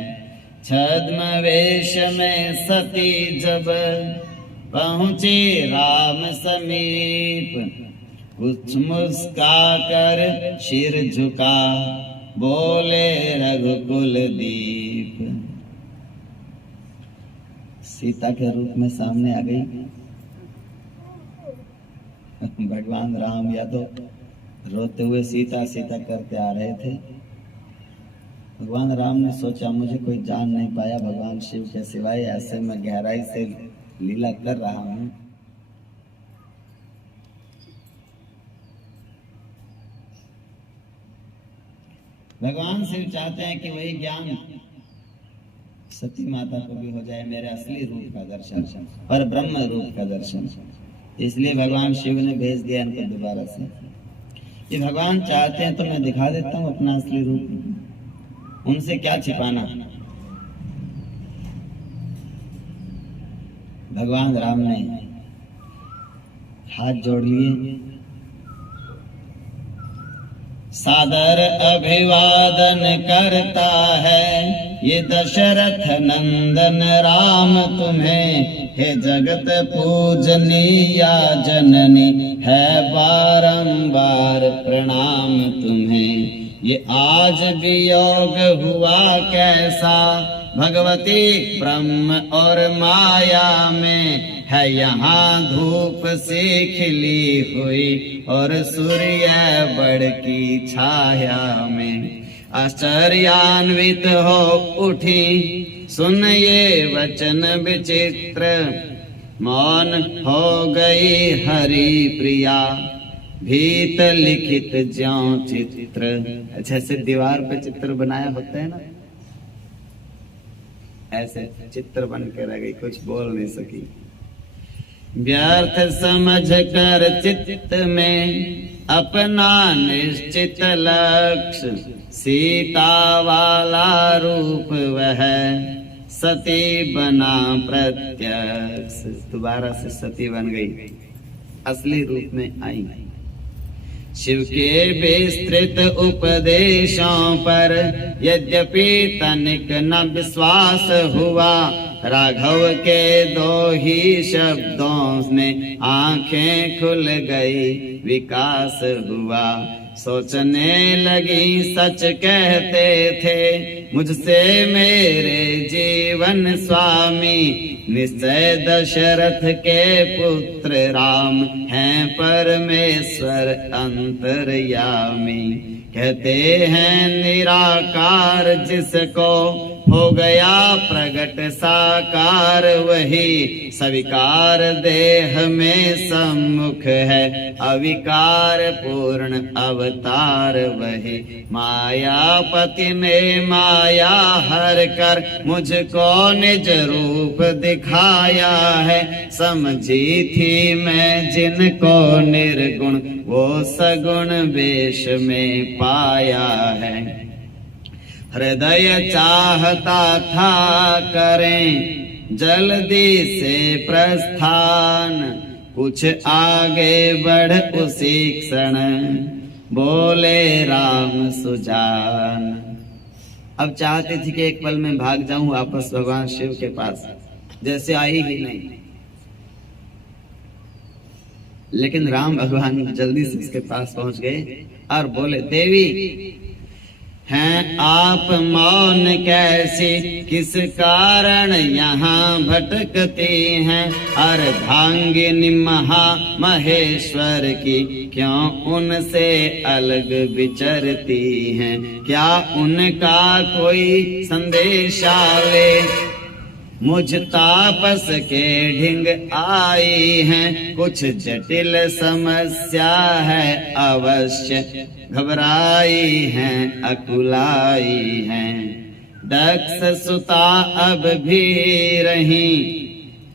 छद्मवेश में सती जब पहुंची राम समीप, कुछ मुस्का कर सिर झुका बोले रघुकुल दीप। सीता के रूप में सामने आ गई। भगवान राम या तो रोते हुए सीता सीता करते आ रहे थे। भगवान राम ने सोचा मुझे कोई जान नहीं पाया भगवान शिव के सिवाय, ऐसे मैं गहराई से लीला कर रहा हूं। भगवान शिव चाहते हैं कि वही ज्ञान सती माता को भी हो जाए, मेरे असली रूप का दर्शन और ब्रह्म रूप का दर्शन। इसलिए भगवान शिव ने भेज दिया इनको दोबारा से। ये भगवान चाहते हैं तो मैं दिखा देता हूं अपना असली रूप, उनसे क्या छिपाना। भगवान राम ने हाथ जोड़ लिए, सादर अभिवादन करता है ये दशरथ नंदन राम तुम्हें। हे जगत पूजनीया जननी है बारंबार प्रणाम तुम्हें। ये आज वियोग हुआ कैसा भगवती ब्रह्म और माया में। है यहाँ धूप सी खिली हुई और सूर्य बड़ की छाया में। आश्चर्यान्वित हो उठी सुन ये वचन विचित्र, मौन हो गई हरि प्रिया भीत लिखित ज्यों चित्र। जैसे दीवार पे चित्र बनाया होता है ना, ऐसे चित्र बन के रह गई, कुछ बोल नहीं सकी। व्यर्थ समझ कर चित्त में अपना निश्चित लक्ष्य, सीता वाला रूप वह सती बना प्रत्यक्ष। दोबारा से सती बन गई, असली रूप में आई। शिव के विस्तृत उपदेशों पर यद्यपि तनिक न विश्वास हुआ, राघव के दो ही शब्दों में आंखें खुल गई, विकास हुआ। सोचने लगी सच कहते थे मुझसे मेरे जीवन स्वामी, निश्चय दशरथ के पुत्र राम हैं परमेश्वर अंतर्यामी। कहते हैं निराकार जिसको हो गया प्रगट साकार, वही सविकार देह में सम्मुख है, अविकार पूर्ण अवतार वही। मायापति ने माया हर कर मुझको निज रूप दिखाया है, समझी थी मैं जिनको निर्गुण वो सगुण वेश में पाया है। हृदय चाहता था करें जल्दी से प्रस्थान, कुछ आगे बढ़ उसी क्षण बोले राम सुजान। अब चाहती थी कि एक पल में भाग जाऊं वापस भगवान शिव के पास, जैसे आई ही नहीं, लेकिन राम भगवान जल्दी से उसके पास पहुंच गए और बोले, देवी हैं आप मौन कैसी, किस कारण यहाँ भटकती हैं, अर्धांगिनी महा महेश्वर की क्यों उनसे अलग विचरती हैं, क्या उनका कोई संदेशा ले, मुझ तापस के ढिंग आई हैं, कुछ जटिल समस्या है अवश्य, घबराई हैं अकुलाई हैं। दक्ष सुता अब भी रही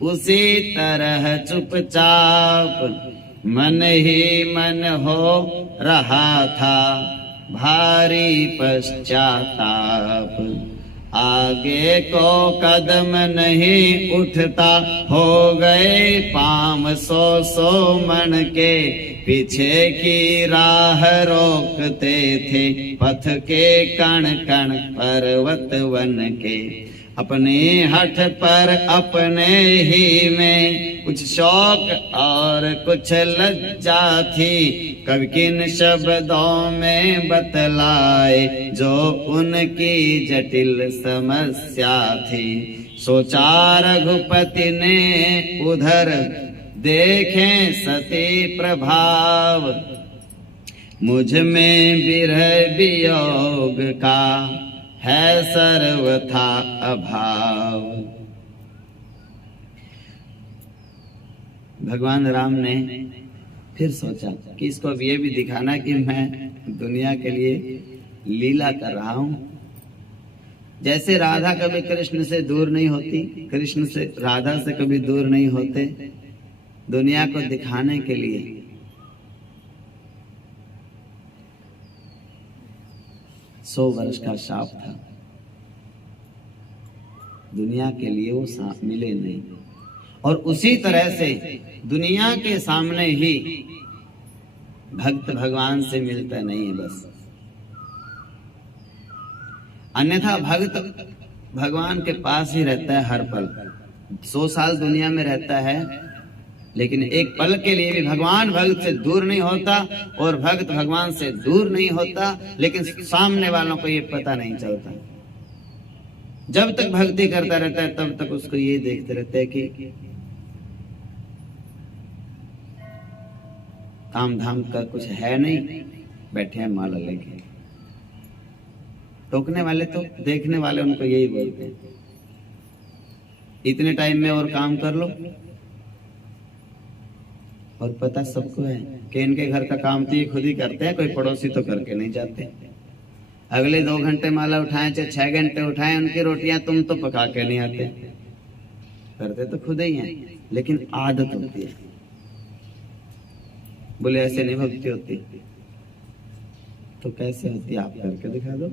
उसी तरह चुपचाप, मन ही मन हो रहा था भारी पश्चाताप, आगे को कदम नहीं उठता, हो गए पाम सौ मन के, पीछे की राह रोकते थे पथ के कण कण पर्वत वन के। अपने हठ पर अपने ही में कुछ शौक और कुछ लज्जा थी, कवि किन शब्दों में बतलाए जो उनकी जटिल समस्या थी। सोचा रघुपति ने उधर देखें सती प्रभाव, मुझ में विरह वियोग का है सर्वथा अभाव। भगवान राम ने फिर सोचा कि इसको अब ये भी दिखाना कि मैं दुनिया के लिए लीला कर रहा हूं। जैसे राधा कभी कृष्ण से दूर नहीं होती, कृष्ण से राधा से कभी दूर नहीं होते, दुनिया को दिखाने के लिए 100 वर्ष का शाप था। दुनिया के लिए वो सांप मिले नहीं, और उसी तरह से दुनिया के सामने ही भक्त भगवान से मिलता नहीं है बस। अन्यथा भक्त भगवान के पास ही रहता है हर पल। 100 साल दुनिया में रहता है, लेकिन एक पल के लिए भी भगवान भक्त से दूर नहीं होता और भक्त भगवान से दूर नहीं होता, लेकिन सामने वालों को ये पता नहीं चलता। जब तक भक्ति करता रहता है तब तक उसको ये देखते रहते हैं कि काम धाम का कुछ है नहीं, बैठे हैं माला लेके। टोकने वाले तो देखने वाले उनको यही बोलते हैं, इतने टाइम में और काम कर लो। और पता सबको है कि इनके घर का काम तो ये खुद ही करते हैं, कोई पड़ोसी तो करके नहीं जाते। अगले 2 घंटे माला उठाएं चाहे 6 घंटे उठाएं, उनकी रोटियां तुम तो पका के नहीं आते, करते तो खुद ही हैं, लेकिन आदत होती है। बोले ऐसे नहीं भक्ति होती, तो कैसे होती है आप करके दिखा दो।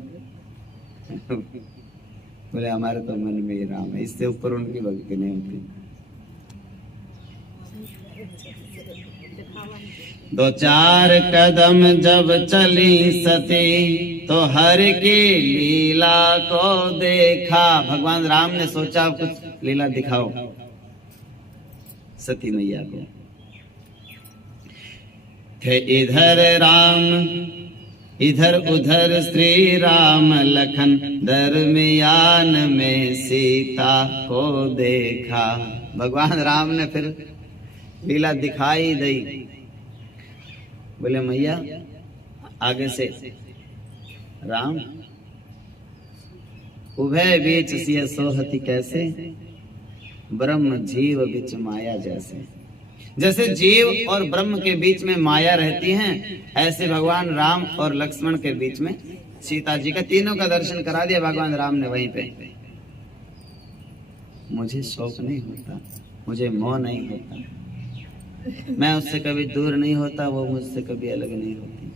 बोले हमारे तो मन में ही राम है, इससे ऊपर उनकी भक्ति नहीं होती। दो चार कदम जब चली सती तो हर की लीला को देखा। भगवान राम ने सोचा कुछ लीला दिखाओ सती मैया को। थे इधर राम इधर उधर श्री राम लखन, दरमियान में सीता को देखा। भगवान राम ने फिर लीला दिखाई दी। बोले मैया आगे से राम उभय बीच सिय सोहति कैसे, ब्रह्म जीव बीच माया जैसे। जैसे जीव और ब्रह्म के बीच में माया रहती है, ऐसे भगवान राम और लक्ष्मण के बीच में सीता जी का, तीनों का दर्शन करा दिया भगवान राम ने वहीं पे। मुझे शौक नहीं होता, मुझे मोह नहीं होता, मैं उससे कभी दूर नहीं होता, वो मुझसे कभी अलग नहीं होती।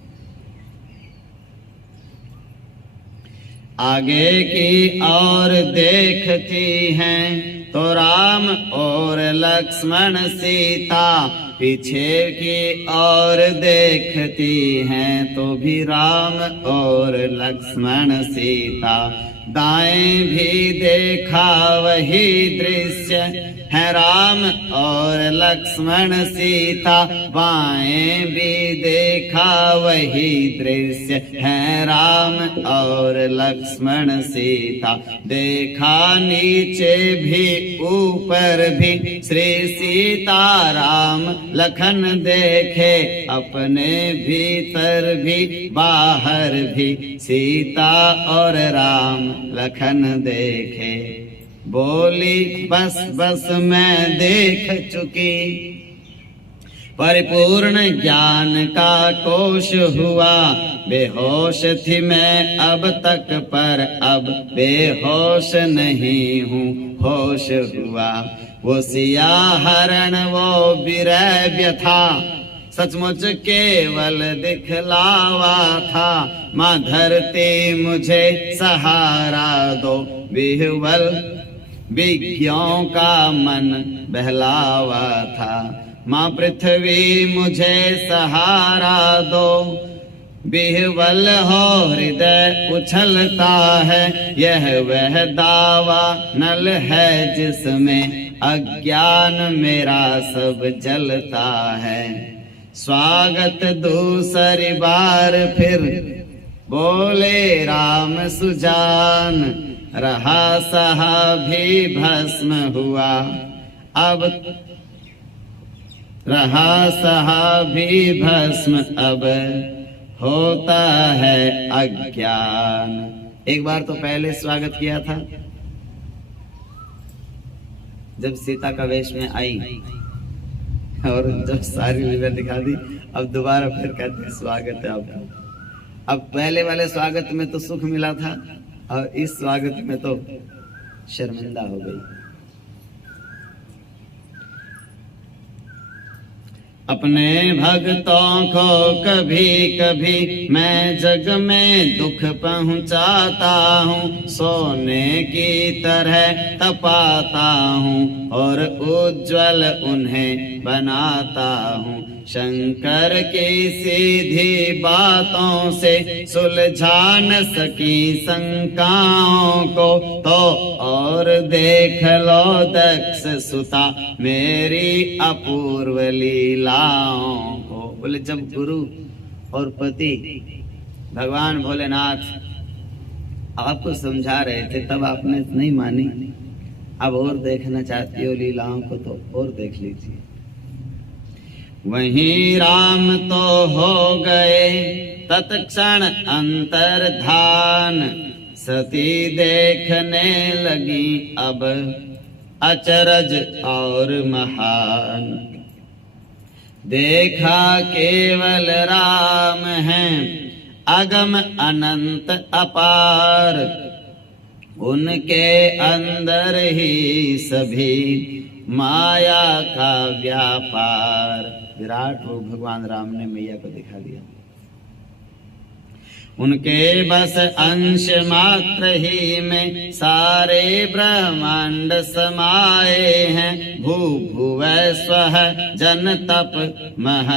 आगे की और देखती हैं तो राम और लक्ष्मण सीता, पीछे की और देखती हैं तो भी राम और लक्ष्मण सीता। दाएं भी देखा वही दृश्य है राम और लक्ष्मण सीता, बाएं भी देखा वही दृश्य है राम और लक्ष्मण सीता। देखा नीचे भी ऊपर भी श्री सीता राम लखन देखे, अपने भीतर भी बाहर भी सीता और राम लखन देखे। बोली बस बस मैं देख चुकी, परिपूर्ण ज्ञान का कोश हुआ। बेहोश थी मैं अब तक पर अब बेहोश नहीं हूँ, होश हुआ। वो सिया हरण वो विरह व्यथा, सचमुच केवल दिखलावा था। माँ धरती मुझे सहारा दो, विह्वल विज्ञों का मन बहलावा था। माँ पृथ्वी मुझे सहारा दो, विह्वल हो हृदय उछलता है। यह वह दावा नल है जिसमें अज्ञान मेरा सब जलता है। स्वागत दूसरी बार फिर बोले राम सुजान, रहा सहा भी भस्म हुआ अब, रहा सहा भी भस्म अब होता है अज्ञान। एक बार तो पहले स्वागत किया था जब सीता का वेश में आई, और जब सारी लीला दिखा दी, अब दोबारा फिर कहते हैं स्वागत है आपका। अब पहले वाले स्वागत में तो सुख मिला था, और इस स्वागत में तो शर्मिंदा हो गई। अपने भक्तों को कभी कभी मैं जग में दुख पहुंचाता हूँ, सोने की तरह तपाता हूँ और उज्जवल उन्हें बनाता हूँ। शंकर की सीधी बातों से सुलझा न सकी शंकाओं को, तो और देख लो दक्ष सुता मेरी अपूर्व लीलाओं को। बोले जब गुरु और पति भगवान भोलेनाथ आपको समझा रहे थे तब आपने नहीं मानी, अब और देखना चाहती हो लीलाओं को तो और देख लीजिए। वहीं राम तो हो गए तत्क्षण अंतर्धान, सती देखने लगी अब अचरज और महान। देखा केवल राम हैं अगम अनंत अपार, उनके अंदर ही सभी माया का व्यापार। विराट रूप भगवान राम ने मैया को दिखा दिया। उनके बस अंश मात्र ही में सारे ब्रह्मांड समाये हैं। भू भुवः स्वः जन तप मह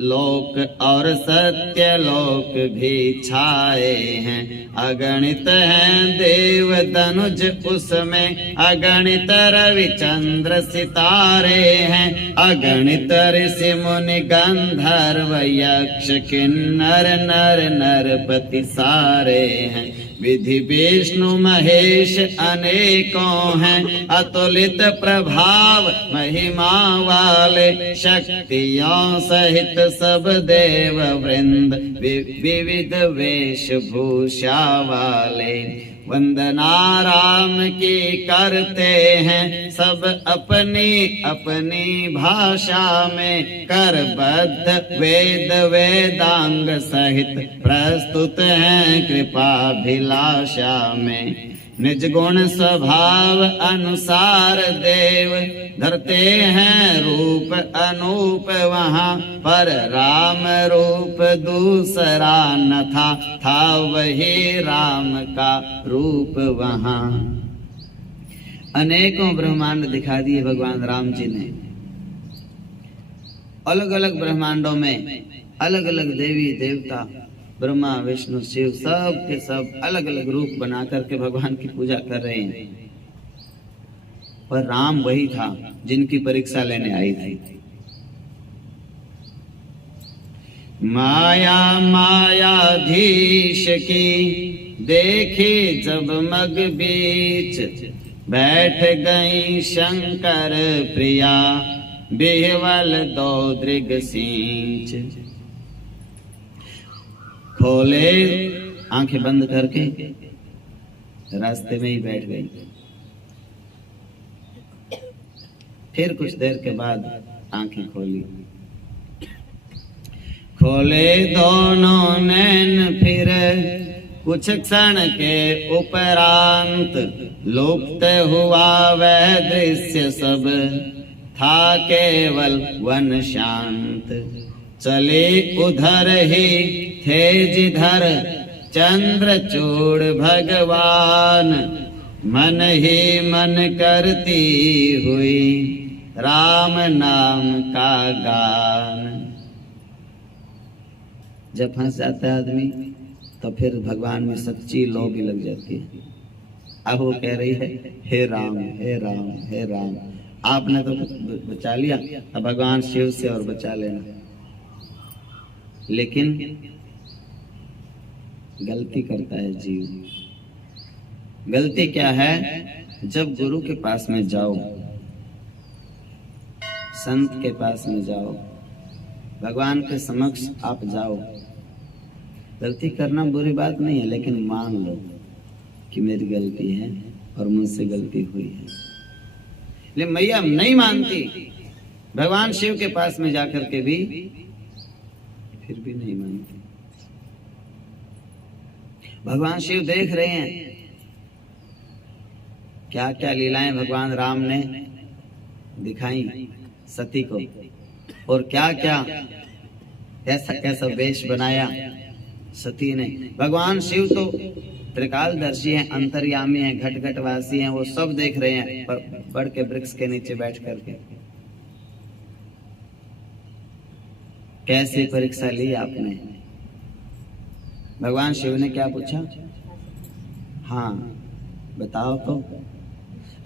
लोक और सत्य लोक भी छाए हैं। अगणित हैं देव धनुज उसमें, अगणित रवि चंद्र सितारे हैं। अगणित ऋषि मुनि गंधर्व यक्ष किन्नर नर नरपति सारे हैं। विधि विष्णु महेश अनेकों हैं, अतुलित प्रभाव महिमा वाले। शक्तियों सहित सब देव वृंद विविध वेशभूषा वाले। वंदना राम की करते हैं सब अपनी अपनी भाषा में। करबद्ध वेद वेदांग सहित प्रस्तुत हैं कृपाभिलाषा में। निज गुण स्वभाव अनुसार देव धरते हैं रूप अनूप वहाँ पर। राम रूप दूसरा न था वही राम का रूप वहाँ। अनेकों ब्रह्मांड दिखा दिए भगवान राम जी ने। अलग अलग ब्रह्मांडों में अलग अलग देवी देवता ब्रह्मा विष्णु शिव सब के सब अलग अलग रूप बना करके भगवान की पूजा कर रहे हैं। पर राम वही था जिनकी परीक्षा लेने आई थी। माया मायाधीश की देखी जब मग बीच, बैठ गई शंकर प्रिया बिहवल दो दृग सींच। खोले आंखें बंद करके रास्ते में ही बैठ गई। फिर कुछ देर के बाद आंखें खोली। खोले दोनों नैन फिर कुछ क्षण के उपरांत। लुप्त हुआ वह दृश्य सब था केवल वन शांत। चले उधर ही थे जिधर चंद्रचूड़ भगवान। मन ही मन करती हुई राम नाम का गान। जब फंस जाता है आदमी तो फिर भगवान में सच्ची लौ भी लग जाती है। अब वो कह रही है हे राम हे राम हे राम। आपने तो बचा लिया, अब भगवान शिव से और बचा लेना। लेकिन गलती करता है जीव। गलती क्या है? जब गुरु के पास में जाओ, संत के पास में जाओ, भगवान के समक्ष आप जाओ, गलती करना बुरी बात नहीं है, लेकिन मान लो कि मेरी गलती है और मुझसे गलती हुई है। लेकिन मैया नहीं मानती। भगवान शिव के पास में जाकर के भी फिर भी नहीं मानती। भगवान शिव देख रहे हैं क्या क्या लीलाएं भगवान राम ने दिखाई सती को, और क्या क्या कैसा कैसा वेश बनाया सती ने। भगवान शिव तो त्रिकालदर्शी हैं, अंतर्यामी हैं, घट घटवासी हैं, वो सब देख रहे हैं बड़ के वृक्ष के नीचे बैठ करके। कैसे परीक्षा ली आपने? भगवान शिव ने क्या पूछा? हाँ बताओ तो।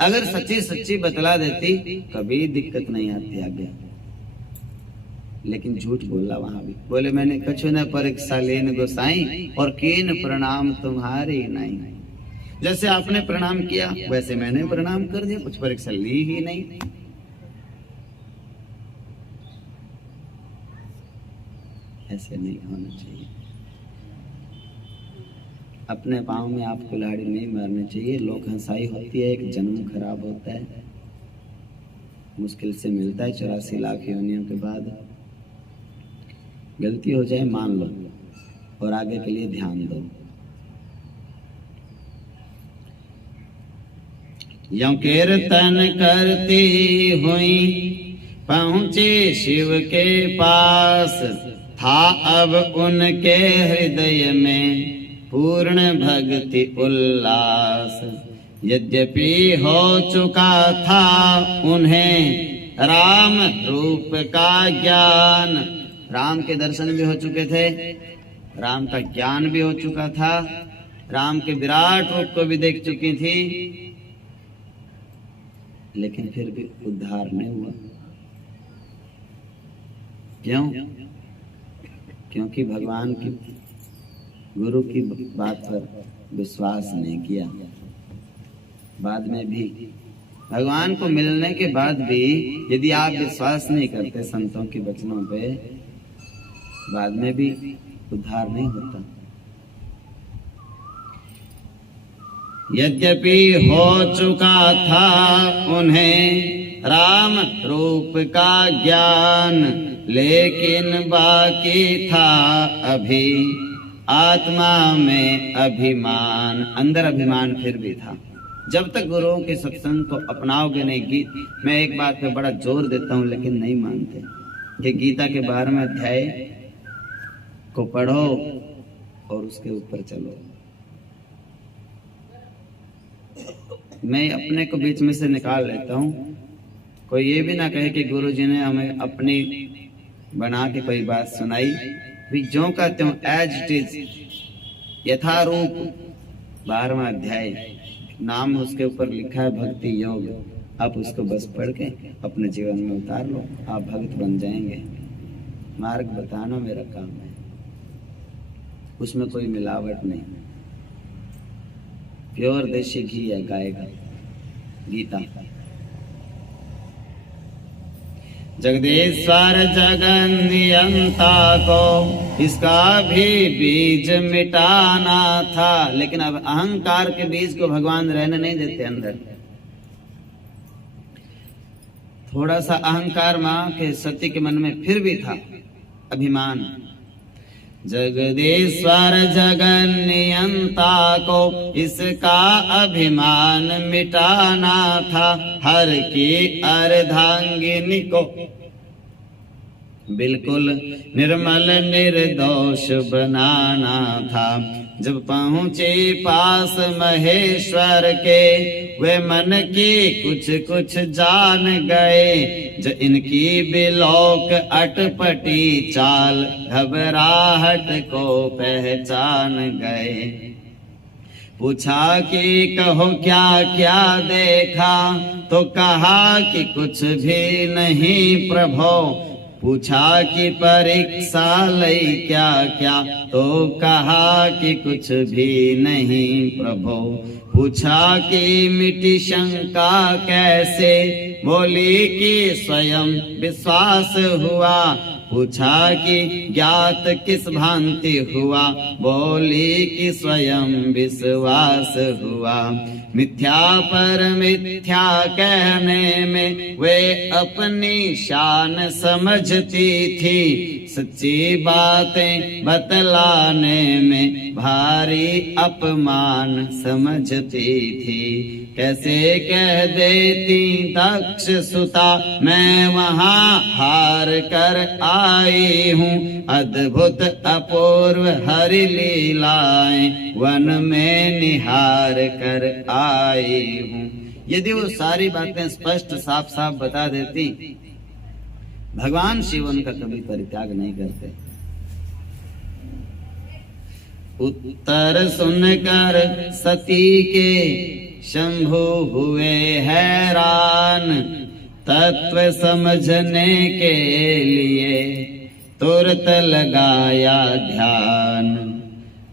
अगर सच्ची सच्ची बतला देती कभी दिक्कत नहीं आती आगे, लेकिन झूठ बोला वहां भी। बोले मैंने कछु न परीक्षा लेन गोसाई और कीन प्रणाम तुम्हारी नहीं। जैसे आपने प्रणाम किया वैसे मैंने प्रणाम कर दिया, कुछ परीक्षा ली ही नहीं। ऐसे नहीं होना चाहिए। अपने पाँव में आप कुल्हाड़ी नहीं मारनी चाहिए। लोक हंसाई होती है, एक जन्म खराब होता है, मुश्किल से मिलता है 84 लाख योनियों के बाद। गलती हो जाए मान लो और आगे के लिए ध्यान दो। यों कीर्तन करती हुई पहुँचे शिव के पास, था अब उनके हृदय में पूर्ण भक्ति उल्लास। यद्यपि हो चुका था उन्हें राम रूप का ज्ञान, राम के दर्शन भी हो चुके थे, राम का ज्ञान भी हो चुका था, राम के विराट रूप को भी देख चुकी थी, लेकिन फिर भी उद्धार नहीं हुआ। क्यों? क्योंकि भगवान की गुरु की बात पर विश्वास नहीं किया। बाद में भी भगवान को मिलने के बाद भी यदि आप विश्वास नहीं करते संतों के वचनों पे, बाद में भी उद्धार नहीं होता। यद्यपि हो चुका था उन्हें राम रूप का ज्ञान, लेकिन बाकी था अभी आत्मा में अभिमान, अंदर अभिमान फिर भी था। जब तक गुरुओं के सत्संग को अपनाओगे नहीं, मैं एक बात पे बड़ा जोर देता हूँ लेकिन नहीं मानते कि गीता के 12वें अध्याय को पढ़ो और उसके ऊपर चलो। मैं अपने को बीच में से निकाल लेता हूँ, कोई ये भी ना कहे कि गुरुजी ने हमें अपनी बना के कोई बात सुनाई, भी जो का त्यों एज इट इज यथारूप 12वां अध्याय, नाम उसके ऊपर लिखा है भक्ति योग। आप उसको बस पढ़ के अपने जीवन में उतार लो, आप भक्त बन जाएंगे। मार्ग बताना मेरा काम है, उसमें कोई मिलावट नहीं, प्योर देशी घी है गाय का। गीता। जगदीश्वर जगन नियंता को इसका भी बीज मिटाना था, लेकिन अब अहंकार के बीज को भगवान रहने नहीं देते अंदर। थोड़ा सा अहंकार मां के सती के मन में फिर भी था, अभिमान। जगदीश्वर जगन नियंता को इसका अभिमान मिटाना था, हर की अर्धांगिनी को बिल्कुल निर्मल निर्दोष बनाना था। जब पहुँचे पास महेश्वर के, वे मन की कुछ कुछ जान गए, जो इनकी बिलोक अटपटी चाल घबराहट को पहचान गए। पूछा कि कहो क्या क्या देखा, तो कहा कि कुछ भी नहीं प्रभो। पूछा कि परीक्षा लई क्या क्या, तो कहा कि कुछ भी नहीं प्रभो। पूछा कि मिटी शंका कैसे, बोली कि स्वयं विश्वास हुआ। पूछा कि ज्ञात किस भांति हुआ, बोली कि स्वयं विश्वास हुआ। मिथ्या पर मिथ्या कहने में वे अपनी शान समझती थी, सच्ची बातें बतलाने में भारी अपमान समझती थी। कैसे कह देती दक्ष सुता, मैं वहाँ हार कर आई हूँ। अद्भुत अपूर्व हरि लीलाएं वन में निहार कर आई हूँ। यदि वो सारी बातें स्पष्ट साफ साफ बता देती, भगवान शिव उनका कभी परित्याग नहीं करते। उत्तर सुनकर सती के शंभु हुए हैरान, तत्व समझने के लिए तुरंत लगाया ध्यान।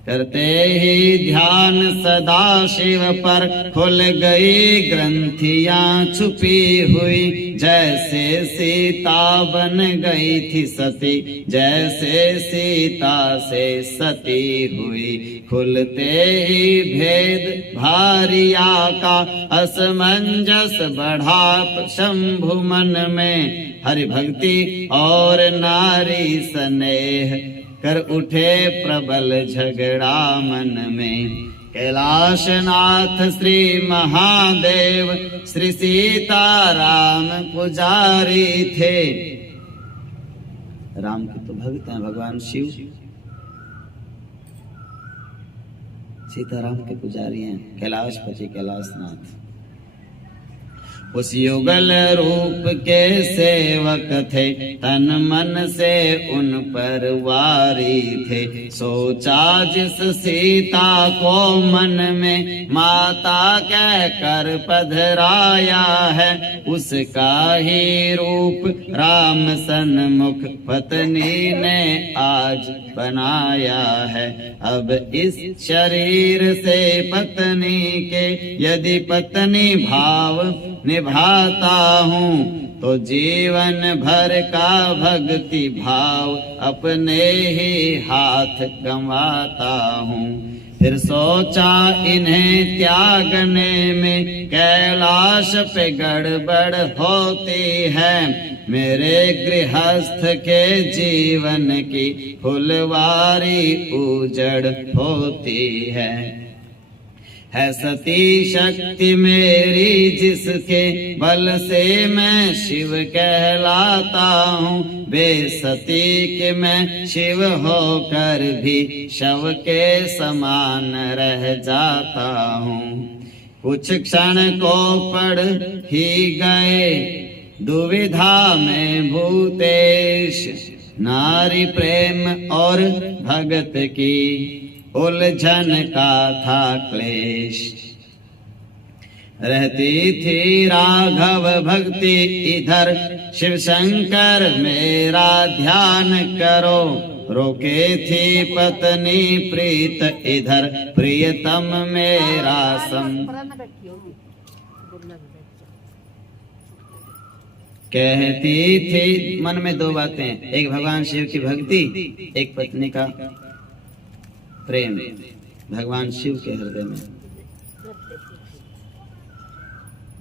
करते ही ध्यान सदा शिव पर खुल गई ग्रंथियां छुपी हुई, जैसे सीता बन गई थी सती, जैसे सीता से सती हुई। खुलते ही भेद भारिया का असमंजस बढ़ा शंभु मन में, हरि भक्ति और नारी स्नेह कर उठे प्रबल झगड़ा मन में। कैलाशनाथ श्री महादेव श्री सीताराम पुजारी थे। राम के तो भक्त हैं भगवान शिव, सीताराम के पुजारी हैं कैलाशपति कैलाशनाथ। उस युगल रूप के सेवक थे, तन मन से उन पर वारी थे। सोचा जिस सीता को मन में माता कह कर पधराया है, उसका ही रूप राम सन्मुख पत्नी ने आज बनाया है। अब इस शरीर से पत्नी के यदि पत्नी भाव निभाता हूँ, तो जीवन भर का भक्ति भाव अपने ही हाथ गंवाता हूँ। फिर सोचा इन्हें त्यागने में कैलाश पे गड़बड़ होती है। मेरे गृहस्थ के जीवन की फुलवारी उजड़ होती है सती शक्ति मेरी जिसके बल से मैं शिव कहलाता हूँ। बेसती के मैं शिव होकर भी शव के समान रह जाता हूँ। कुछ क्षण को पड़ ही गए दुविधा में भूतेश, नारी प्रेम और भगत की उलझन का था क्लेश। रहती थी राघव भक्ति इधर, शिव शंकर मेरा ध्यान करो। रोके थी पत्नी प्रीत इधर, प्रियतम मेरा सम। कहती थी मन में दो बातें, एक भगवान शिव की भक्ति, एक पत्नी का प्रेम भगवान शिव के हृदय में।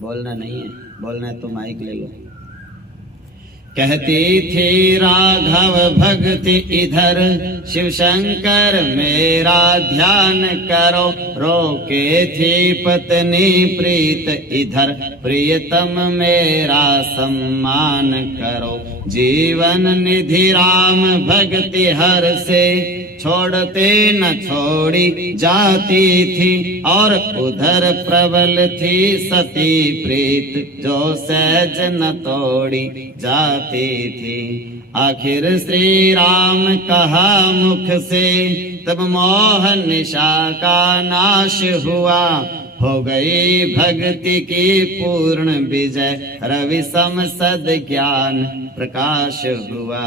बोलना नहीं है, बोलना है तो माइक ले लो। कहती थी राघव भक्ति इधर, शिव शंकर मेरा ध्यान करो। रोके थी पत्नी प्रीत इधर, प्रियतम मेरा सम्मान करो। जीवन निधि राम भक्ति हर से, छोड़ते न छोड़ी जाती थी। और उधर प्रबल थी सती प्रीत, जो सहज न तोड़ी जाती थी। आखिर श्री राम कहा मुख से, तब मोह निशा का नाश हुआ। हो गई भक्ति की पूर्ण विजय, रवि सम सद ज्ञान प्रकाश हुआ।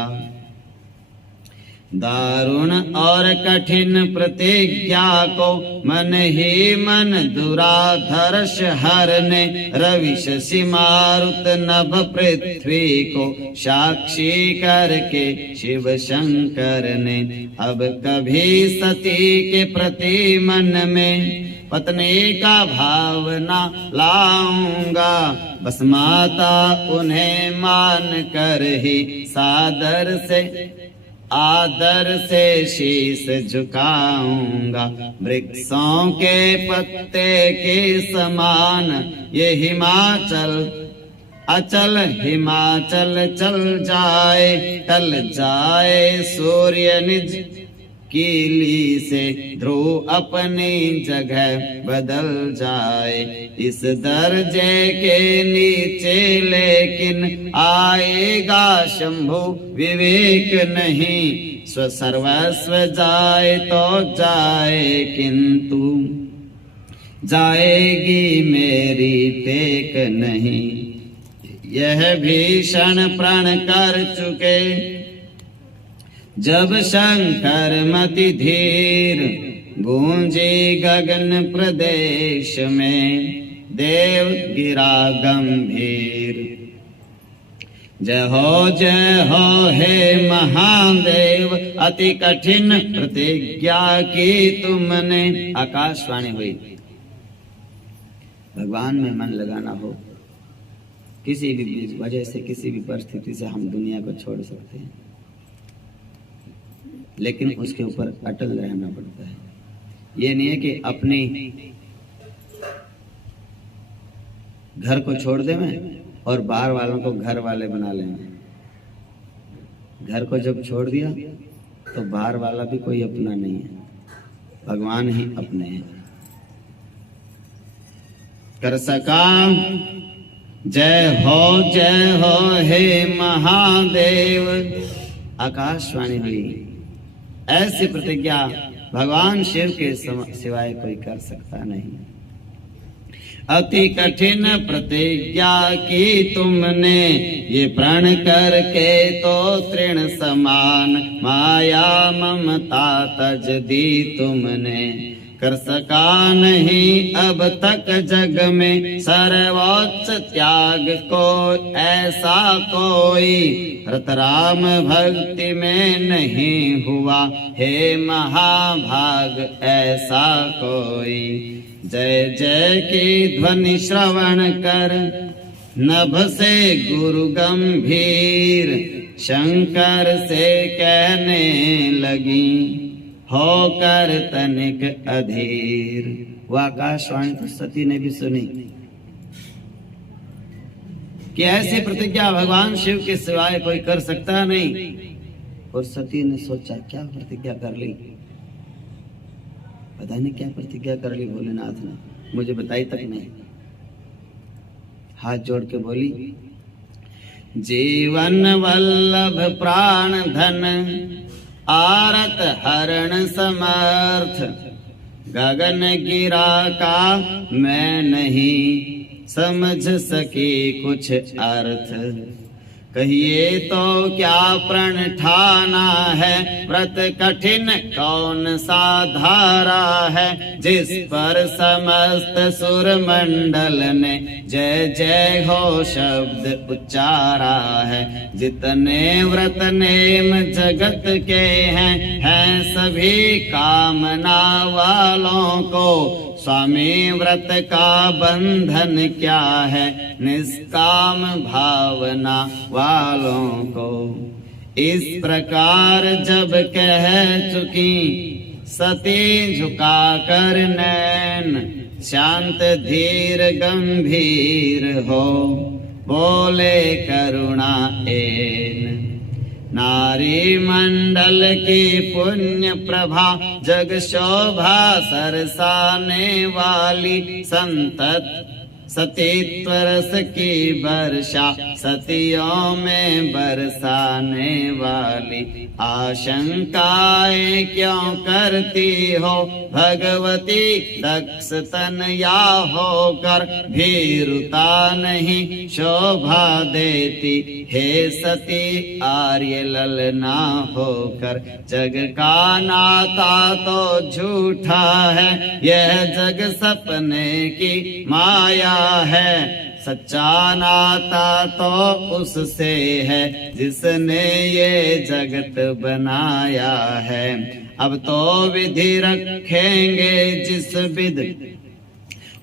दारुण और कठिन प्रतिज्ञा को मन ही मन दुराधर्ष हरने, रवि शशि मारुत नभ पृथ्वी को साक्षी करके शिव शंकर ने। अब कभी सती के प्रति मन में पत्नी का भावना लाऊंगा। बस माता उन्हें मान कर ही सादर से आदर से शीश झुकाऊंगा। वृक्षों के पत्ते के समान ये हिमाचल अचल हिमाचल चल जाए, टल जाए सूर्य निज कीली से, ध्रुव अपनी जगह बदल जाए। इस दर्जे के नीचे लेकिन आएगा शंभु विवेक नहीं। स्वसर्वस्व जाए तो जाए, किंतु जाएगी मेरी टेक नहीं। यह भीषण प्रण कर चुके जब शंकर मति धीर, गूंजे गगन प्रदेश में देव गिरा गंभीर। जय हो हे महादेव, अति कठिन प्रतिज्ञा की तुमने। आकाशवाणी हुई। भगवान में मन लगाना हो, किसी भी वजह से किसी भी परिस्थिति से हम दुनिया को छोड़ सकते हैं, लेकिन उसके ऊपर अटल रहना पड़ता है। ये नहीं है कि अपनी घर को छोड़ दे मैं और बाहर वालों को घर वाले बना लेंगे। घर को जब छोड़ दिया तो बाहर वाला भी कोई अपना नहीं है, भगवान ही अपने हैं। कर सका जय हो हे महादेव। आकाशवाणी हुई, ऐसी प्रतिज्ञा भगवान शिव के सिवाय कोई कर सकता नहीं। अति कठिन प्रतिज्ञा की तुमने, ये प्रण करके तो तृण समान, माया ममता तज दी तुमने। कर सका नहीं अब तक जग में सर्वोच्च त्याग को ऐसा कोई, रतराम भक्ति में नहीं हुआ हे महाभाग ऐसा कोई। जय जय की ध्वनि श्रवण कर नभ से गुरु गंभीर, शंकर से कहने लगी होकर तनिक अधीर। वो आकाशवाणी तो सती ने भी सुनी कि ऐसी प्रतिज्ञा भगवान शिव के सिवाय कोई कर सकता नहीं। और सती ने सोचा क्या प्रतिज्ञा कर ली, पता नहीं क्या प्रतिज्ञा कर ली भोलेनाथ ने, मुझे बताई तक नहीं। हाथ जोड़ के बोली, जीवन वल्लभ प्राण धन आरत हरण समर्थ, गगन गिरा का मैं नहीं समझ सकी कुछ अर्थ। कहिए तो क्या प्रण ठाना है, व्रत कठिन कौन सा धारा है, जिस पर समस्त सुर मंडल ने जय जय हो शब्द उच्चारा है। जितने व्रत नेम जगत के हैं सभी कामना वालों को, स्वामी व्रत का बंधन क्या है, निष्काम भावना वालों को। इस प्रकार जब कह चुकी सती झुका कर नैन, शांत धीर गंभीर हो बोले करुणा एन। नारी मंडल की पुण्य प्रभा जग शोभा सरसाने वाली, संतत सतीत्व रस की वर्षा सतियों में बरसाने वाली। आशंकाएं क्यों करती हो भगवती, दक्ष तनया होकर भीरुता नहीं शोभा देती। हे सती आर्य ललना होकर, जग का नाता तो झूठा है, यह जग सपने की माया है। सच्चा नाता तो उससे है जिसने ये जगत बनाया है। अब तो विधि रखेंगे जिस विध,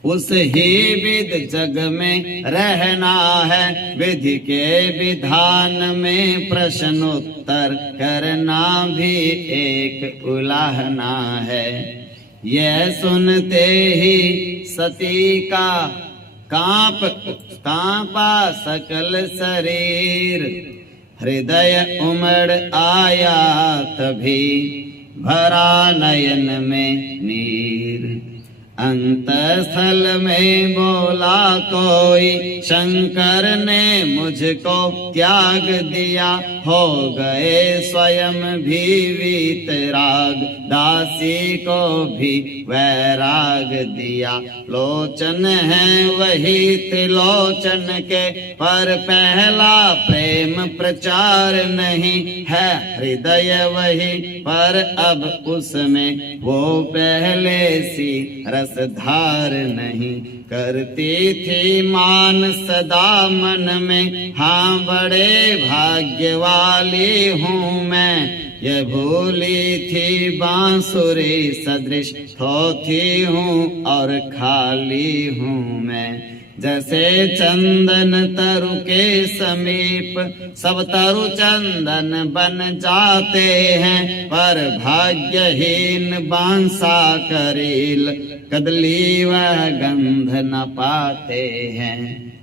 उस ही विध जग में रहना है। विधि के विधान में प्रश्नोत्तर करना भी एक उलाहना है। यह सुनते ही सती का कांपा सकल शरीर, हृदय उमड़ आया तभी भरा नयन में नीर। अंतस्थल में बोला कोई, शंकर ने मुझको त्याग दिया। हो गए स्वयं भी वीतराग, दासी को भी वैराग दिया। लोचन है वही त्रिलोचन के, पर पहला प्रेम प्रचार नहीं है। हृदय वही पर अब उसमें वो पहले सी रसधार नहीं। करती थी मान सदा मन में, हाँ बड़े भाग्य वाली हूँ मैं। ये भूली थी बांसुरी सदृश, थोथी हूँ और खाली हूँ मैं। जैसे चंदन तरु के समीप सब तरु चंदन बन जाते हैं, पर भाग्यहीन बांसा करील कदली व गंध न पाते हैं।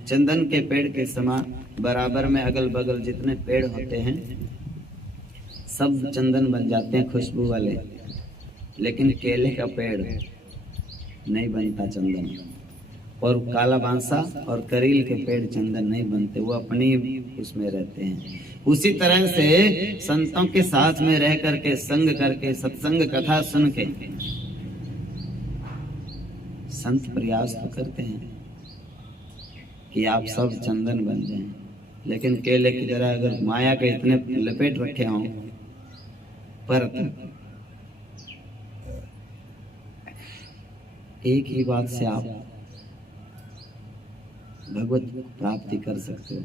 चंदन के पेड़ के समान बराबर में अगल बगल जितने पेड़ होते हैं सब चंदन बन जाते हैं खुशबू वाले, लेकिन केले का पेड़ नहीं बनता चंदन, और काला बांसा और करील के पेड़ चंदन नहीं बनते, वो अपनी उसमें रहते हैं। उसी तरह से संतों के साथ में रह करके, संग करके, सत्संग कथा सुन के संत प्रयास तो करते हैं कि आप सब चंदन बन जाएं, लेकिन केले की तरह अगर माया के इतने लपेट रखे हों पर एक ही बात से आप भगवत प्राप्ति कर सकते हो।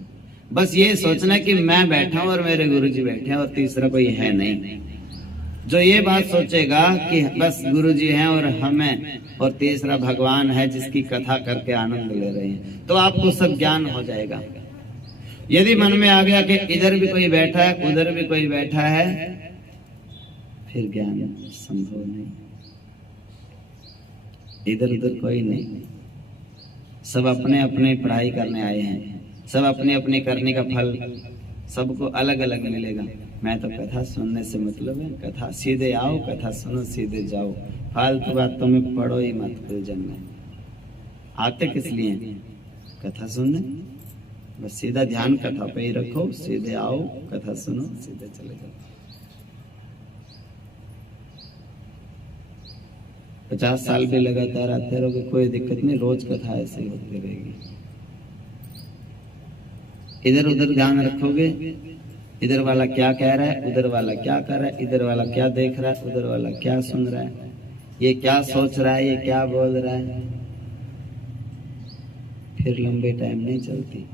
बस ये सोचना कि मैं बैठा हूं और मेरे गुरुजी बैठे हैं और तीसरा कोई है नहीं। जो ये बात सोचेगा कि बस गुरुजी हैं और हमें और तीसरा भगवान है जिसकी कथा करके आनंद ले रहे हैं, तो आपको सब ज्ञान हो जाएगा। यदि मन में आ गया कि इधर भी कोई बैठा है उधर भी कोई बैठा है, फिर ज्ञान संभव नहीं। इधर उधर कोई नहीं, सब अपने अपने पढ़ाई करने आए हैं, सब अपने अपने करने का फल सबको अलग अलग मिलेगा। मैं तो कथा सुनने से मतलब है, कथा सीधे आओ, कथा सुनो, सीधे जाओ, फालतू बातों में पढ़ो ही मत। प्रयोजन में आते किस लिए? कथा सुनने, बस सीधा ध्यान कथा पे ही रखो, सीधे आओ, कथा सुनो, सीधे चले जाओ। 50 साल भी लगातार आते रहोगे कोई दिक्कत नहीं, रोज कथा ऐसे ही होती रहेगी। इधर उधर ध्यान रखोगे, इधर वाला क्या कह रहा है, उधर वाला क्या कर रहा है, इधर वाला क्या देख रहा है, उधर वाला क्या सुन रहा है, ये क्या सोच रहा है, ये क्या बोल रहा है, फिर लंबे टाइम नहीं चलती।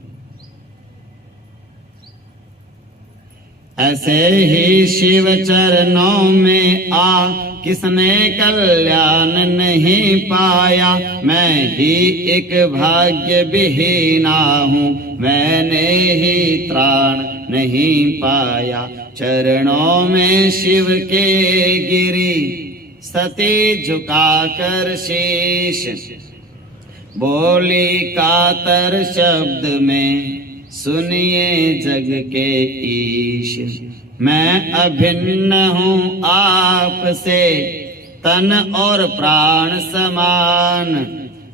ऐसे ही शिव चरणों में आ किसने कल्याण नहीं पाया, मैं ही एक भाग्य विहीना हूँ, मैंने ही त्राण नहीं पाया। चरणों में शिव के गिरी सती झुकाकर शीश, बोली कातर शब्द में सुनिए जग के ईश। मैं अभिन्न हूँ आपसे तन और प्राण समान,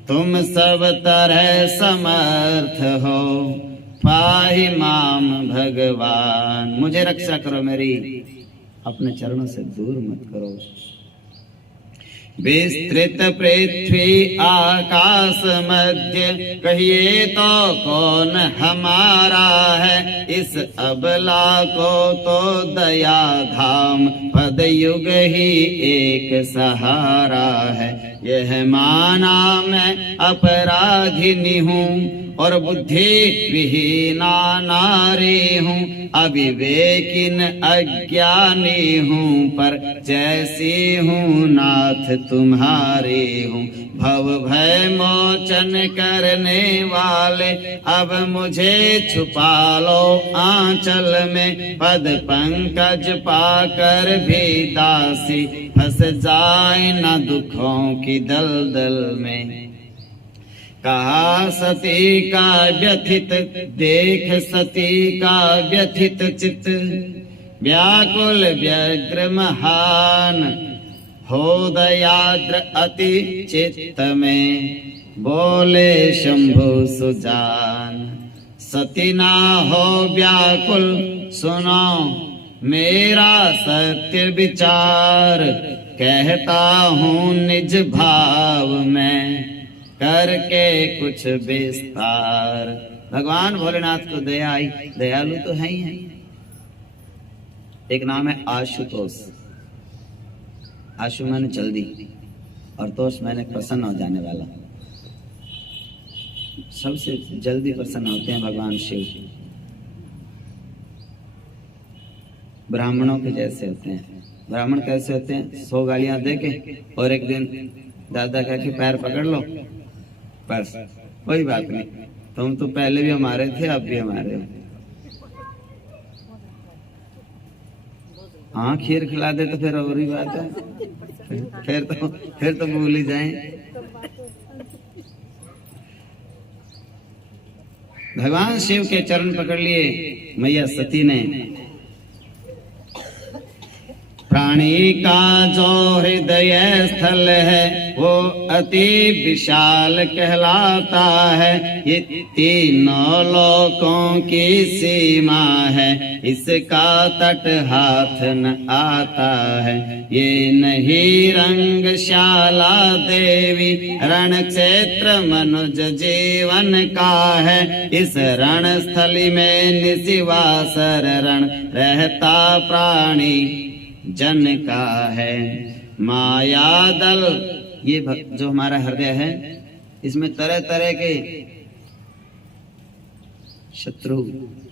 तुम सब तरह समर्थ हो, पाहि माम भगवान। मुझे रक्षा करो मेरी, अपने चरणों से दूर मत करो। विस्तृत पृथ्वी आकाश मध्य, कहिए तो कौन हमारा है, इस अबला को तो दया धाम पद युग ही एक सहारा है। यह माना मैं अपराधिनी हूँ और बुद्धि विहीना नारी हूँ, अविवेकिन अज्ञानी हूँ, पर जैसी हूँ नाथ तुम्हारी हूँ। भव भय मोचन करने वाले, अब मुझे छुपा लो आंचल में, पद पंकज पाकर भी दासी फंस जाए न दुखों की दलदल में। कहा सती का व्यथित देख, सती का व्यथित चित, व्याकुल व्यग्र महान, हो दयाद्र अति चित्त में, बोले शंभु सुजान। सती ना हो व्याकुल, सुनो मेरा सत्य विचार, कहता हूँ निज भाव में करके कुछ विस्तार। भगवान भोलेनाथ को दया आई, दयालु तो है ही है। एक नाम है आशुतोष। आशु मैंने जल्दी और तोष मैंने प्रसन्न हो जाने वाला। सबसे जल्दी प्रसन्न होते हैं भगवान शिव, ब्राह्मणों के जैसे होते हैं। ब्राह्मण कैसे होते हैं? 100 गालियां दे के और एक दिन दादा कह के पैर पकड़ लो, बस कोई बात नहीं, तुम तो पहले भी हमारे थे, अब भी हमारे हो। हाँ खीर खिला दे तो फिर और ही बात है, फिर तो भूल ही जाए। भगवान शिव के चरण पकड़ लिए मैया सती ने। प्राणी का जो हृदय स्थल है वो अति विशाल कहलाता है। ये तीनों लोकों की सीमा है, इसका तट हाथ न आता है। ये नहीं रंगशाला देवी रण क्षेत्र मनुज जीवन का है। इस रण स्थली में निशिवासर रण रहता प्राणी जन का है। माया दल, ये जो हमारा हृदय है इसमें तरह तरह के शत्रु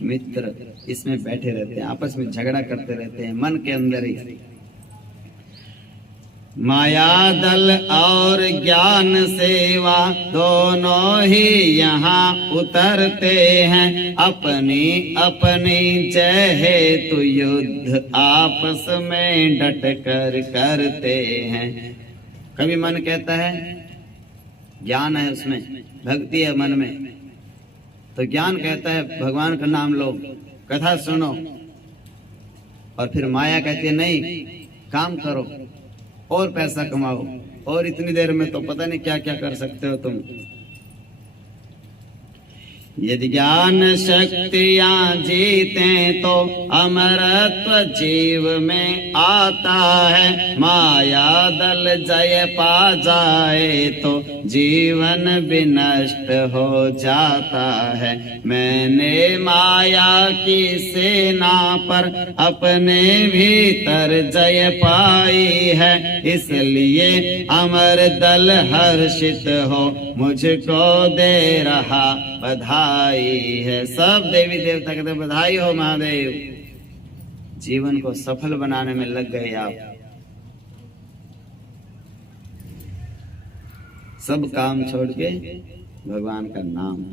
मित्र इसमें बैठे रहते हैं, आपस में झगड़ा करते रहते हैं मन के अंदर ही। माया दल और ज्ञान सेवा दोनों ही यहाँ उतरते हैं। अपनी अपनी जय हेतु युद्ध आपस में डट कर करते हैं। कभी मन कहता है, ज्ञान है उसमें, भक्ति है मन में, तो ज्ञान कहता है भगवान का नाम लो, कथा सुनो। और फिर माया कहती है नहीं, काम करो और पैसा कमाओ, और इतनी देर में तो पता नहीं क्या क्या कर सकते हो तुम। यदि ज्ञान शक्तियां जीते तो अमरत्व जीव में आता है। माया दल जय पा जाए तो जीवन विनष्ट हो जाता है। मैंने माया की सेना पर अपने भीतर जय पाई है, इसलिए अमर दल हर्षित हो मुझको दे रहा बधाई है। सब देवी देवता कहते बधाई हो महादेव, जीवन को सफल बनाने में लग गए आप। सब काम छोड़ के भगवान का नाम।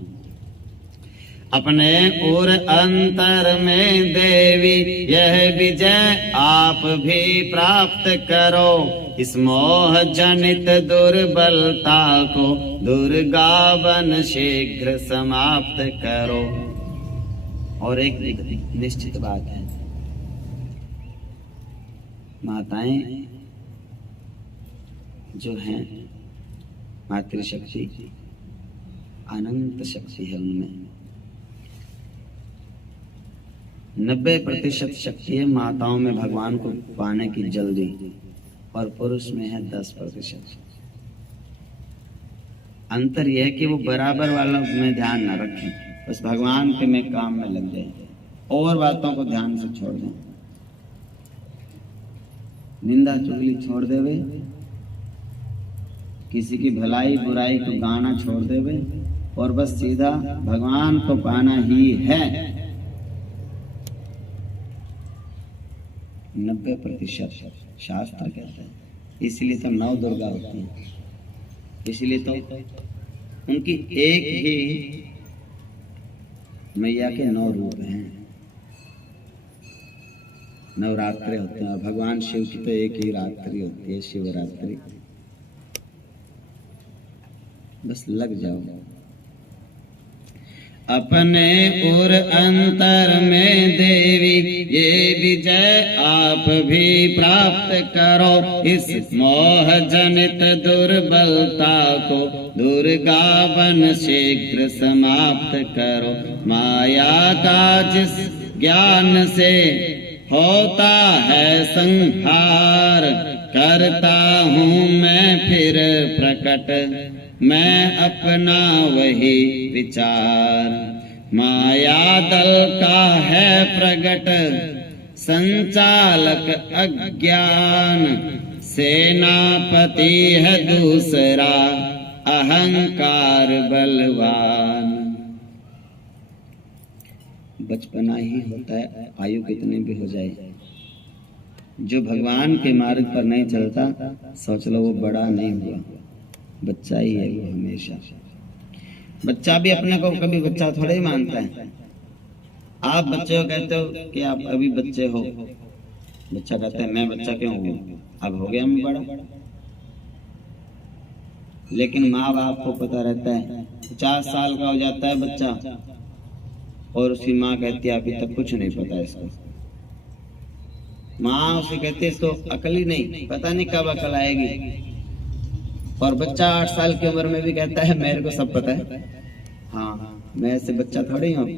अपने और अंतर में देवी यह विजय आप भी प्राप्त करो। इस मोह जनित दुर्बलता को दुर्गा बन शीघ्र समाप्त करो। और एक निश्चित बात है, माताएं जो हैं मातृशक्ति अनंत शक्ति है, उनमें 90% शक्ति है माताओं में भगवान को पाने की जल्दी, और पुरुष में है 10%। अंतर यह है कि वो बराबर वालों में ध्यान न रखें, बस भगवान के में काम में लग जाए और बातों को ध्यान से छोड़ दें। निंदा चुगली छोड़ देवे, किसी की भलाई बुराई को गाना छोड़ देवे, और बस सीधा भगवान को पाना ही है। 90% शास्त्र कहता है, इसलिए तो 9 दुर्गा होती हैं, इसलिए तो उनकी एक ही मैया के 9 रूप हैं, नवरात्रे होते हैं। और भगवान शिव की तो एक ही रात्रि होती है, शिवरात्रि। बस लग जाओ। अपने और अंतर में देवी ये विजय आप भी प्राप्त करो। इस मोह जनित दुर्बलता को दुर्गा बन शीघ्र समाप्त करो। माया का जिस ज्ञान से होता है संहार, करता हूँ मैं फिर प्रकट मैं अपना वही विचार। माया दल का है प्रगट संचालक अज्ञान, सेनापति है दूसरा अहंकार बलवान। बचपना ही होता है, आयु कितनी भी हो जाए। जो भगवान के मार्ग पर नहीं चलता, सोच लो वो बड़ा नहीं हुआ, बच्चा ही है वो हमेशा। बच्चा भी अपने को कभी बच्चा थोड़ा ही मानता है। आप बच्चे को कहते हो कि आप अभी बच्चे हो, बच्चा कहता है मैं बच्चा क्यों हूँ, अब हो गया मैं बड़ा। लेकिन माँ बाप को पता रहता है 50 साल का हो जाता है बच्चा और उसकी माँ कहती है अभी तक कुछ नहीं पता इसको। माँ उसे कहती है इसको अकल ही नहीं, पता नहीं कब अकल आएगी। और बच्चा 8 साल की उम्र में भी कहता है मेरे को सब पता है। हाँ, मैं ऐसे बच्चा थोड़ी हूँ।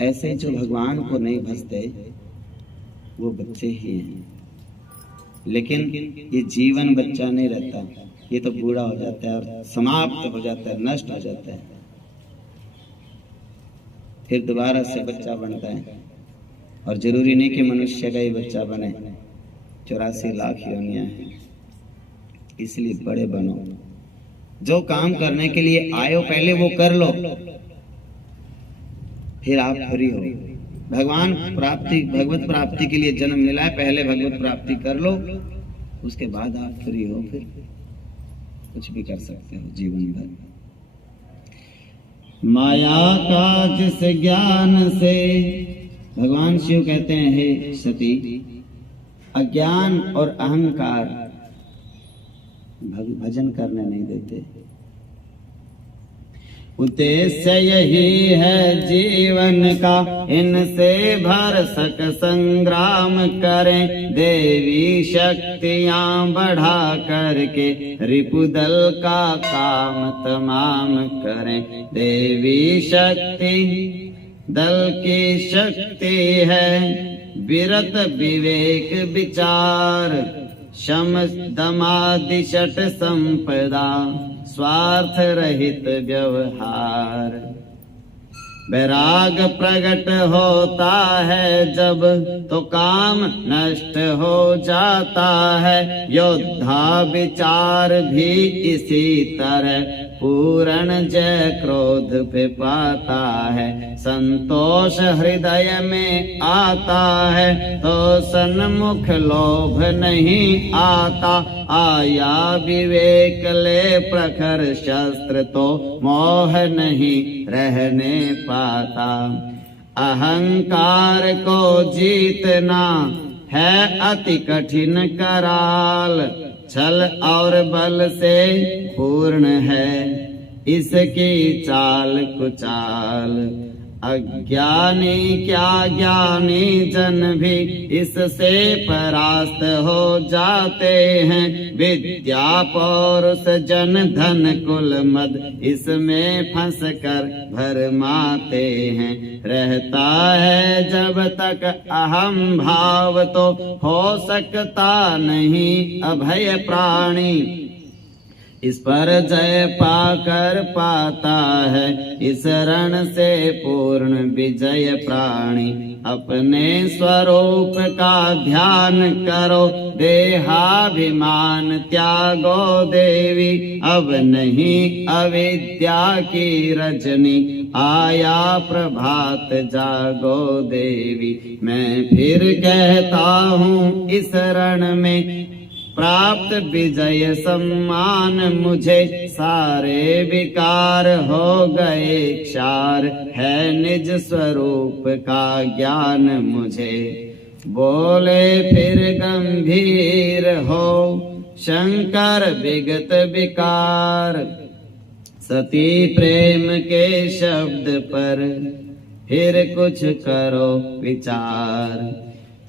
ऐसे जो भगवान को नहीं भजते वो बच्चे ही हैं। लेकिन ये जीवन बच्चा नहीं रहता, ये तो बूढ़ा हो जाता है और समाप्त हो जाता है, नष्ट हो जाता है। फिर दोबारा से बच्चा बनता है। और जरूरी नहीं कि मनुष्य का ही बच्चा बने, 84 लाख योनियां हैं। इसलिए बड़े बनो, जो काम करने के लिए आयो पहले वो कर लो, फिर आप फ्री हो। भगवान प्राप्ति, भगवत प्राप्ति के लिए जन्म मिला है, पहले भगवत प्राप्ति कर लो, उसके बाद आप फ्री हो, फिर कुछ भी कर सकते हो जीवन भर। माया का जिस ज्ञान से, भगवान शिव कहते हैं हे सती, अज्ञान और अहंकार भजन करने नहीं देते। उद्देश्य यही है जीवन का, इनसे भरसक संग्राम करें, देवी शक्तियां बढ़ा करके रिपुदल का काम तमाम करें। देवी शक्ति दल की शक्ति है, विरत विवेक विचार, शम दमादि षट संपदा, स्वार्थ रहित व्यवहार। वैराग प्रकट होता है जब, तो काम नष्ट हो जाता है। योद्धा विचार भी इसी तरह, पूर्ण जय क्रोध पे पाता है। संतोष हृदय में आता है, तो सन्मुख लोभ नहीं आता। आया विवेक ले प्रखर शस्त्र, तो मोह नहीं रहने पाता। अहंकार को जीतना है अति कठिन कराल, छल और बल से पूर्ण है इसकी चाल कुचाल। अज्ञानी क्या ज्ञानी जन भी इससे परास्त हो जाते हैं। विद्या पौरुष जन धन कुल मद, इसमें फंस कर भरमाते हैं। रहता है जब तक अहम भाव, तो हो सकता नहीं अभय प्राणी। इस पर जय पाकर पाता है, इस रण से पूर्ण विजय प्राणी। अपने स्वरूप का ध्यान करो, देहाभिमान त्यागो देवी। अब नहीं अविद्या की रजनी, आया प्रभात जागो देवी। मैं फिर कहता हूँ इस रण में प्राप्त विजय सम्मान मुझे। सारे विकार हो गए क्षार, है निज स्वरूप का ज्ञान मुझे। बोले फिर गंभीर हो शंकर विगत विकार। सती प्रेम के शब्द पर फिर कुछ करो विचार।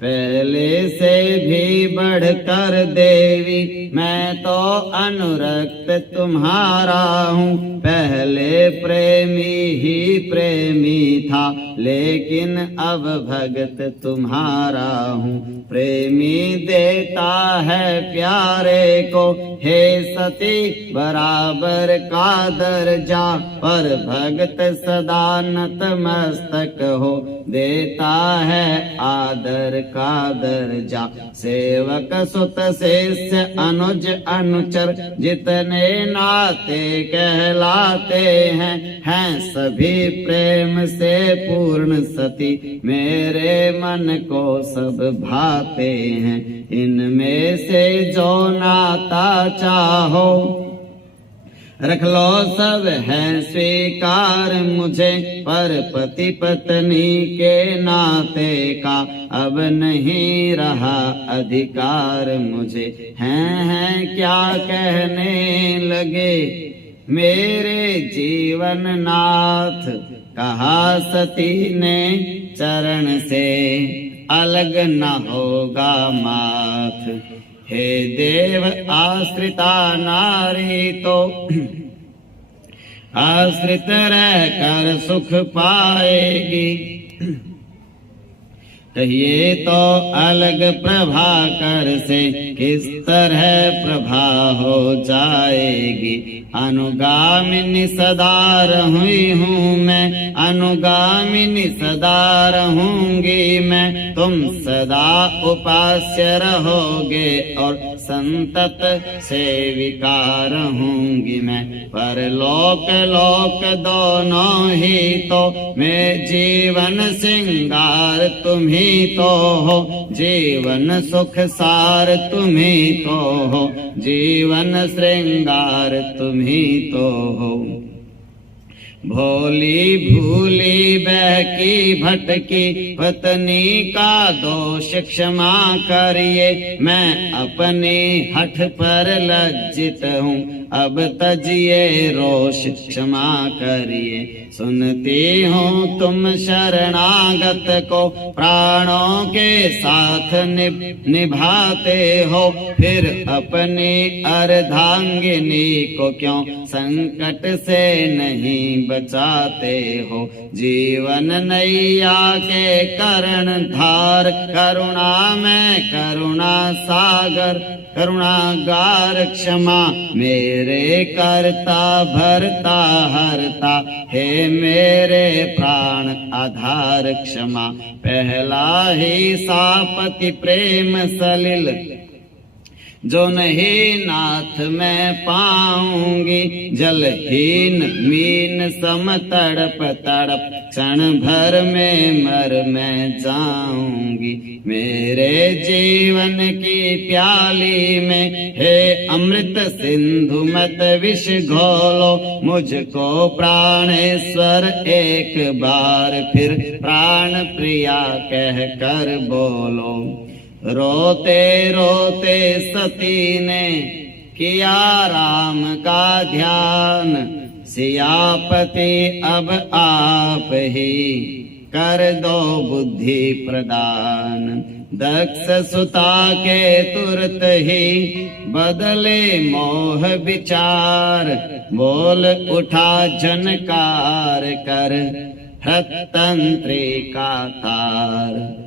पहले से भी बढ़कर देवी मैं तो अनुरक्त तुम्हारा हूँ। पहले प्रेमी ही प्रेमी था, लेकिन अब भगत तुम्हारा हूँ। प्रेमी देता है प्यारे को, हे सती बराबर का दर्जा। पर भगत सदा नतमस्तक हो, देता है आदर का दर्जा। सेवक सुत शिष्य अनुज अनुचर, जितने नाते कहलाते हैं सभी प्रेम से पूर्ण सती। मेरे मन को सब भाते हैं, इनमें से जो नाता चाहो रख लो सब है स्वीकार मुझे, पर पति पत्नी के नाते का अब नहीं रहा अधिकार मुझे। हैं क्या कहने लगे मेरे जीवन नाथ, कहा सती ने चरण से अलग न होगा माथ। हे देव आश्रिता नारी तो आश्रित रह कर सुख पाएगी, कहिए तो अलग प्रभाकर से किस तरह प्रभा हो जाएगी। अनुगामिनी सदा रही हूँ मैं, अनुगामिनी सदा रहूंगी मैं, तुम सदा उपास्य रहोगे और संतत सेविका रहूंगी मैं। पर लोक लोक दोनों ही तो मैं जीवन सिंगार तुम्ही तो हो, जीवन सुख सार तुम्ही तो हो, जीवन श्रृंगार तुम्ही तो हो। भोली भूली बहकी भटकी पत्नी का दोष क्षमा करिए, मैं अपने हठ पर लज्जित हूँ अब तजिए रोष क्षमा करिए। सुनती हूँ तुम शरणागत को प्राणों के साथ निभाते हो, फिर अपनी अर्धांगिनी को क्यों संकट से नहीं बचाते हो। जीवन नैया के करण धार, करुणा में करुणा सागर, करुणागार क्षमा मेरे करता भरता हरता, हे मेरे प्राण आधार क्षमा। पहला ही सापति प्रेम सलिल जो नहीं नाथ मैं पाऊंगी, जलहीन मीन सम तड़प तड़प क्षण भर में मर मैं जाऊंगी। मेरे जीवन की प्याली में हे अमृत सिंधु मत विष घोलो, मुझको प्राणेश्वर एक बार फिर प्राण प्रिया कह कर बोलो। रोते रोते सती ने किया राम का ध्यान, सियापति अब आप ही कर दो बुद्धि प्रदान। दक्ष सुता के तुरत ही बदले मोह विचार, बोल उठा झनकार कर हृतंत्रिका तार।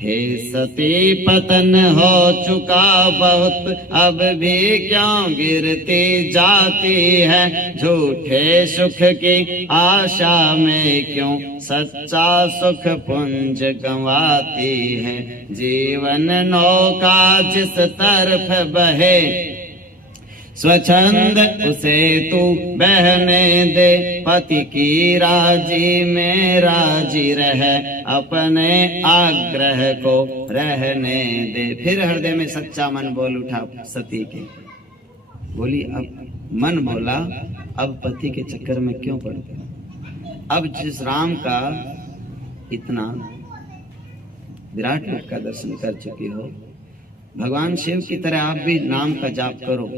हे सती पतन हो चुका बहुत, अब भी क्यों गिरती जाती है, झूठे सुख की आशा में क्यों सच्चा सुख पुंज गंवाती है। जीवन नौका जिस तरफ बहे स्वच्छंद उसे तू बहने दे, पति की राजी में राजी रह, अपने आग्रह को रहने दे। फिर हृदय में सच्चा मन बोल उठा सती के, बोली अब मन बोला अब पति के चक्कर में क्यों पड़ते। अब जिस राम का इतना विराट रूप का दर्शन कर चुकी हो, भगवान शिव की तरह आप भी नाम का जाप करो।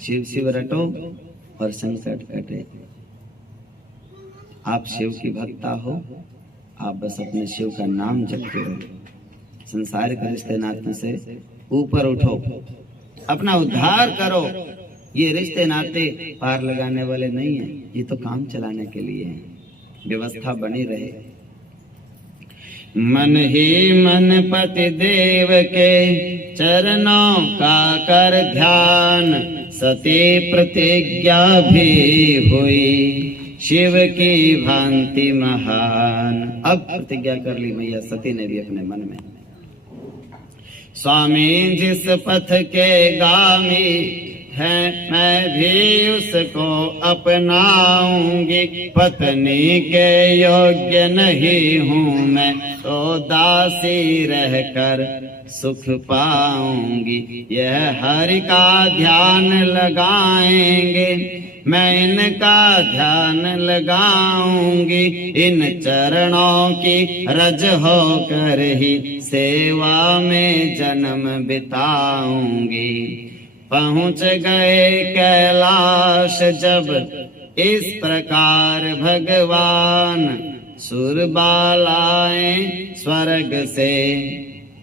शिव शिव रटो और संकट कटे। आप शिव की भक्ता हो, आप बस अपने शिव का नाम जपते रहो। संसार के रिश्ते नाते से ऊपर उठो, अपना उद्धार करो। ये रिश्ते नाते पार लगाने वाले नहीं है, ये तो काम चलाने के लिए है, व्यवस्था बनी रहे। मन ही मन पति देव के चरणों का कर ध्यान, सती प्रतिज्ञा भी हुई शिव की भांति महान। अब प्रतिज्ञा कर ली मैया सती ने भी अपने मन में। स्वामी जिस पथ के गामी है मैं भी उसको अपनाऊंगी। पत्नी के योग्य नहीं हूँ मैं, तो दासी रहकर सुख पाऊंगी। यह हरि का ध्यान लगाएंगे, मैं इनका ध्यान लगाऊंगी। इन चरणों की रज होकर ही सेवा में जन्म बिताऊंगी। पहुँच गए कैलाश जब इस प्रकार भगवान, सुरबालाएं स्वर्ग से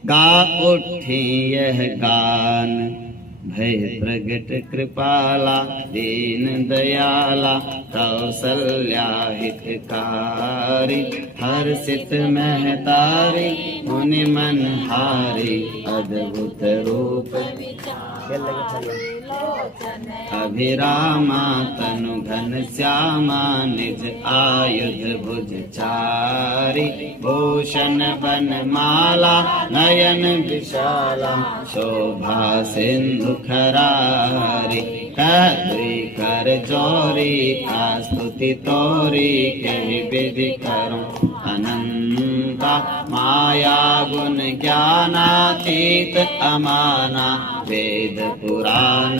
गा उठी यह गान। भय प्रगट कृपाला दीन दयाला, कौसल्या हितकारी। हर्षित महतारी मुनि मन हारी, अद्भुत रूप अभिरामा तनु घन श्यामा। निज आयुध भुज चारी, भूषण बन माला नयन विशाला। शोभा सिंधु खरारी, कद्री कर जोरी। आस्तुति तोरी कहि विधि करूं अनंता। माया गुण ज्ञानातीत अमाना, वेद पुराण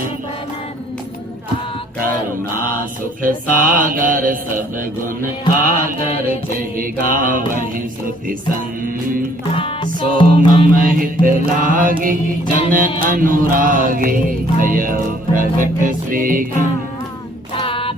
करुणा सुख सागर। सब गुण आगर जहि गावहि श्रुति संग। सो मम हित लागी जन अनुरागी, भयउ प्रगट श्री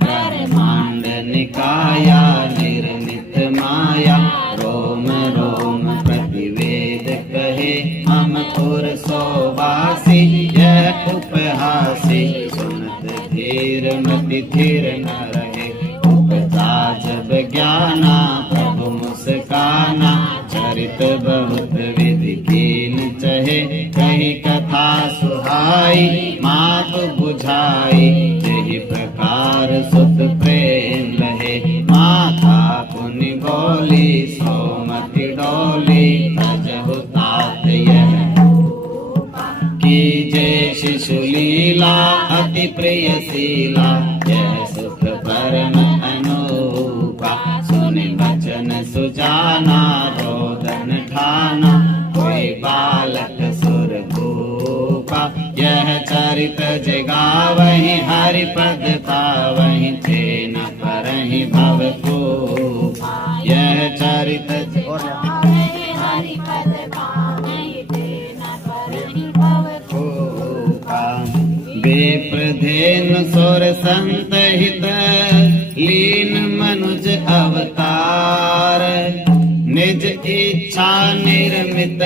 ब्रह्मांड निकाया। निर्मित माया रोम रोम प्रतिवेद कहे। हम पुर सोवासी यह उपहासी, सुनत धीर मति धीर न रहे। उपजा जब ज्ञाना प्रभु मुस्काना, चरित बहुत विधि कीन चहे। कही कथा सुहाई मात बुझाई, यही प्रकार सुत प्रेम रहे। माता पुनि बोली सोमति डोली, अजहु तात यह कीजे शिशु लीला। अति प्रिय शीला यह सुख परम अनूपा। सुनि वचन सुजाना रोदन ठाना, कोई बालक सुर भूपा। यह चरित जगावहि हरि पद पावहि, थे न परहि भव को। यह चरित हरि पद पावहि, थे न परहि भव को। विप्रधेनु सुर संत हित, लीन मनुज अवतार। निज इच्छा निर्मित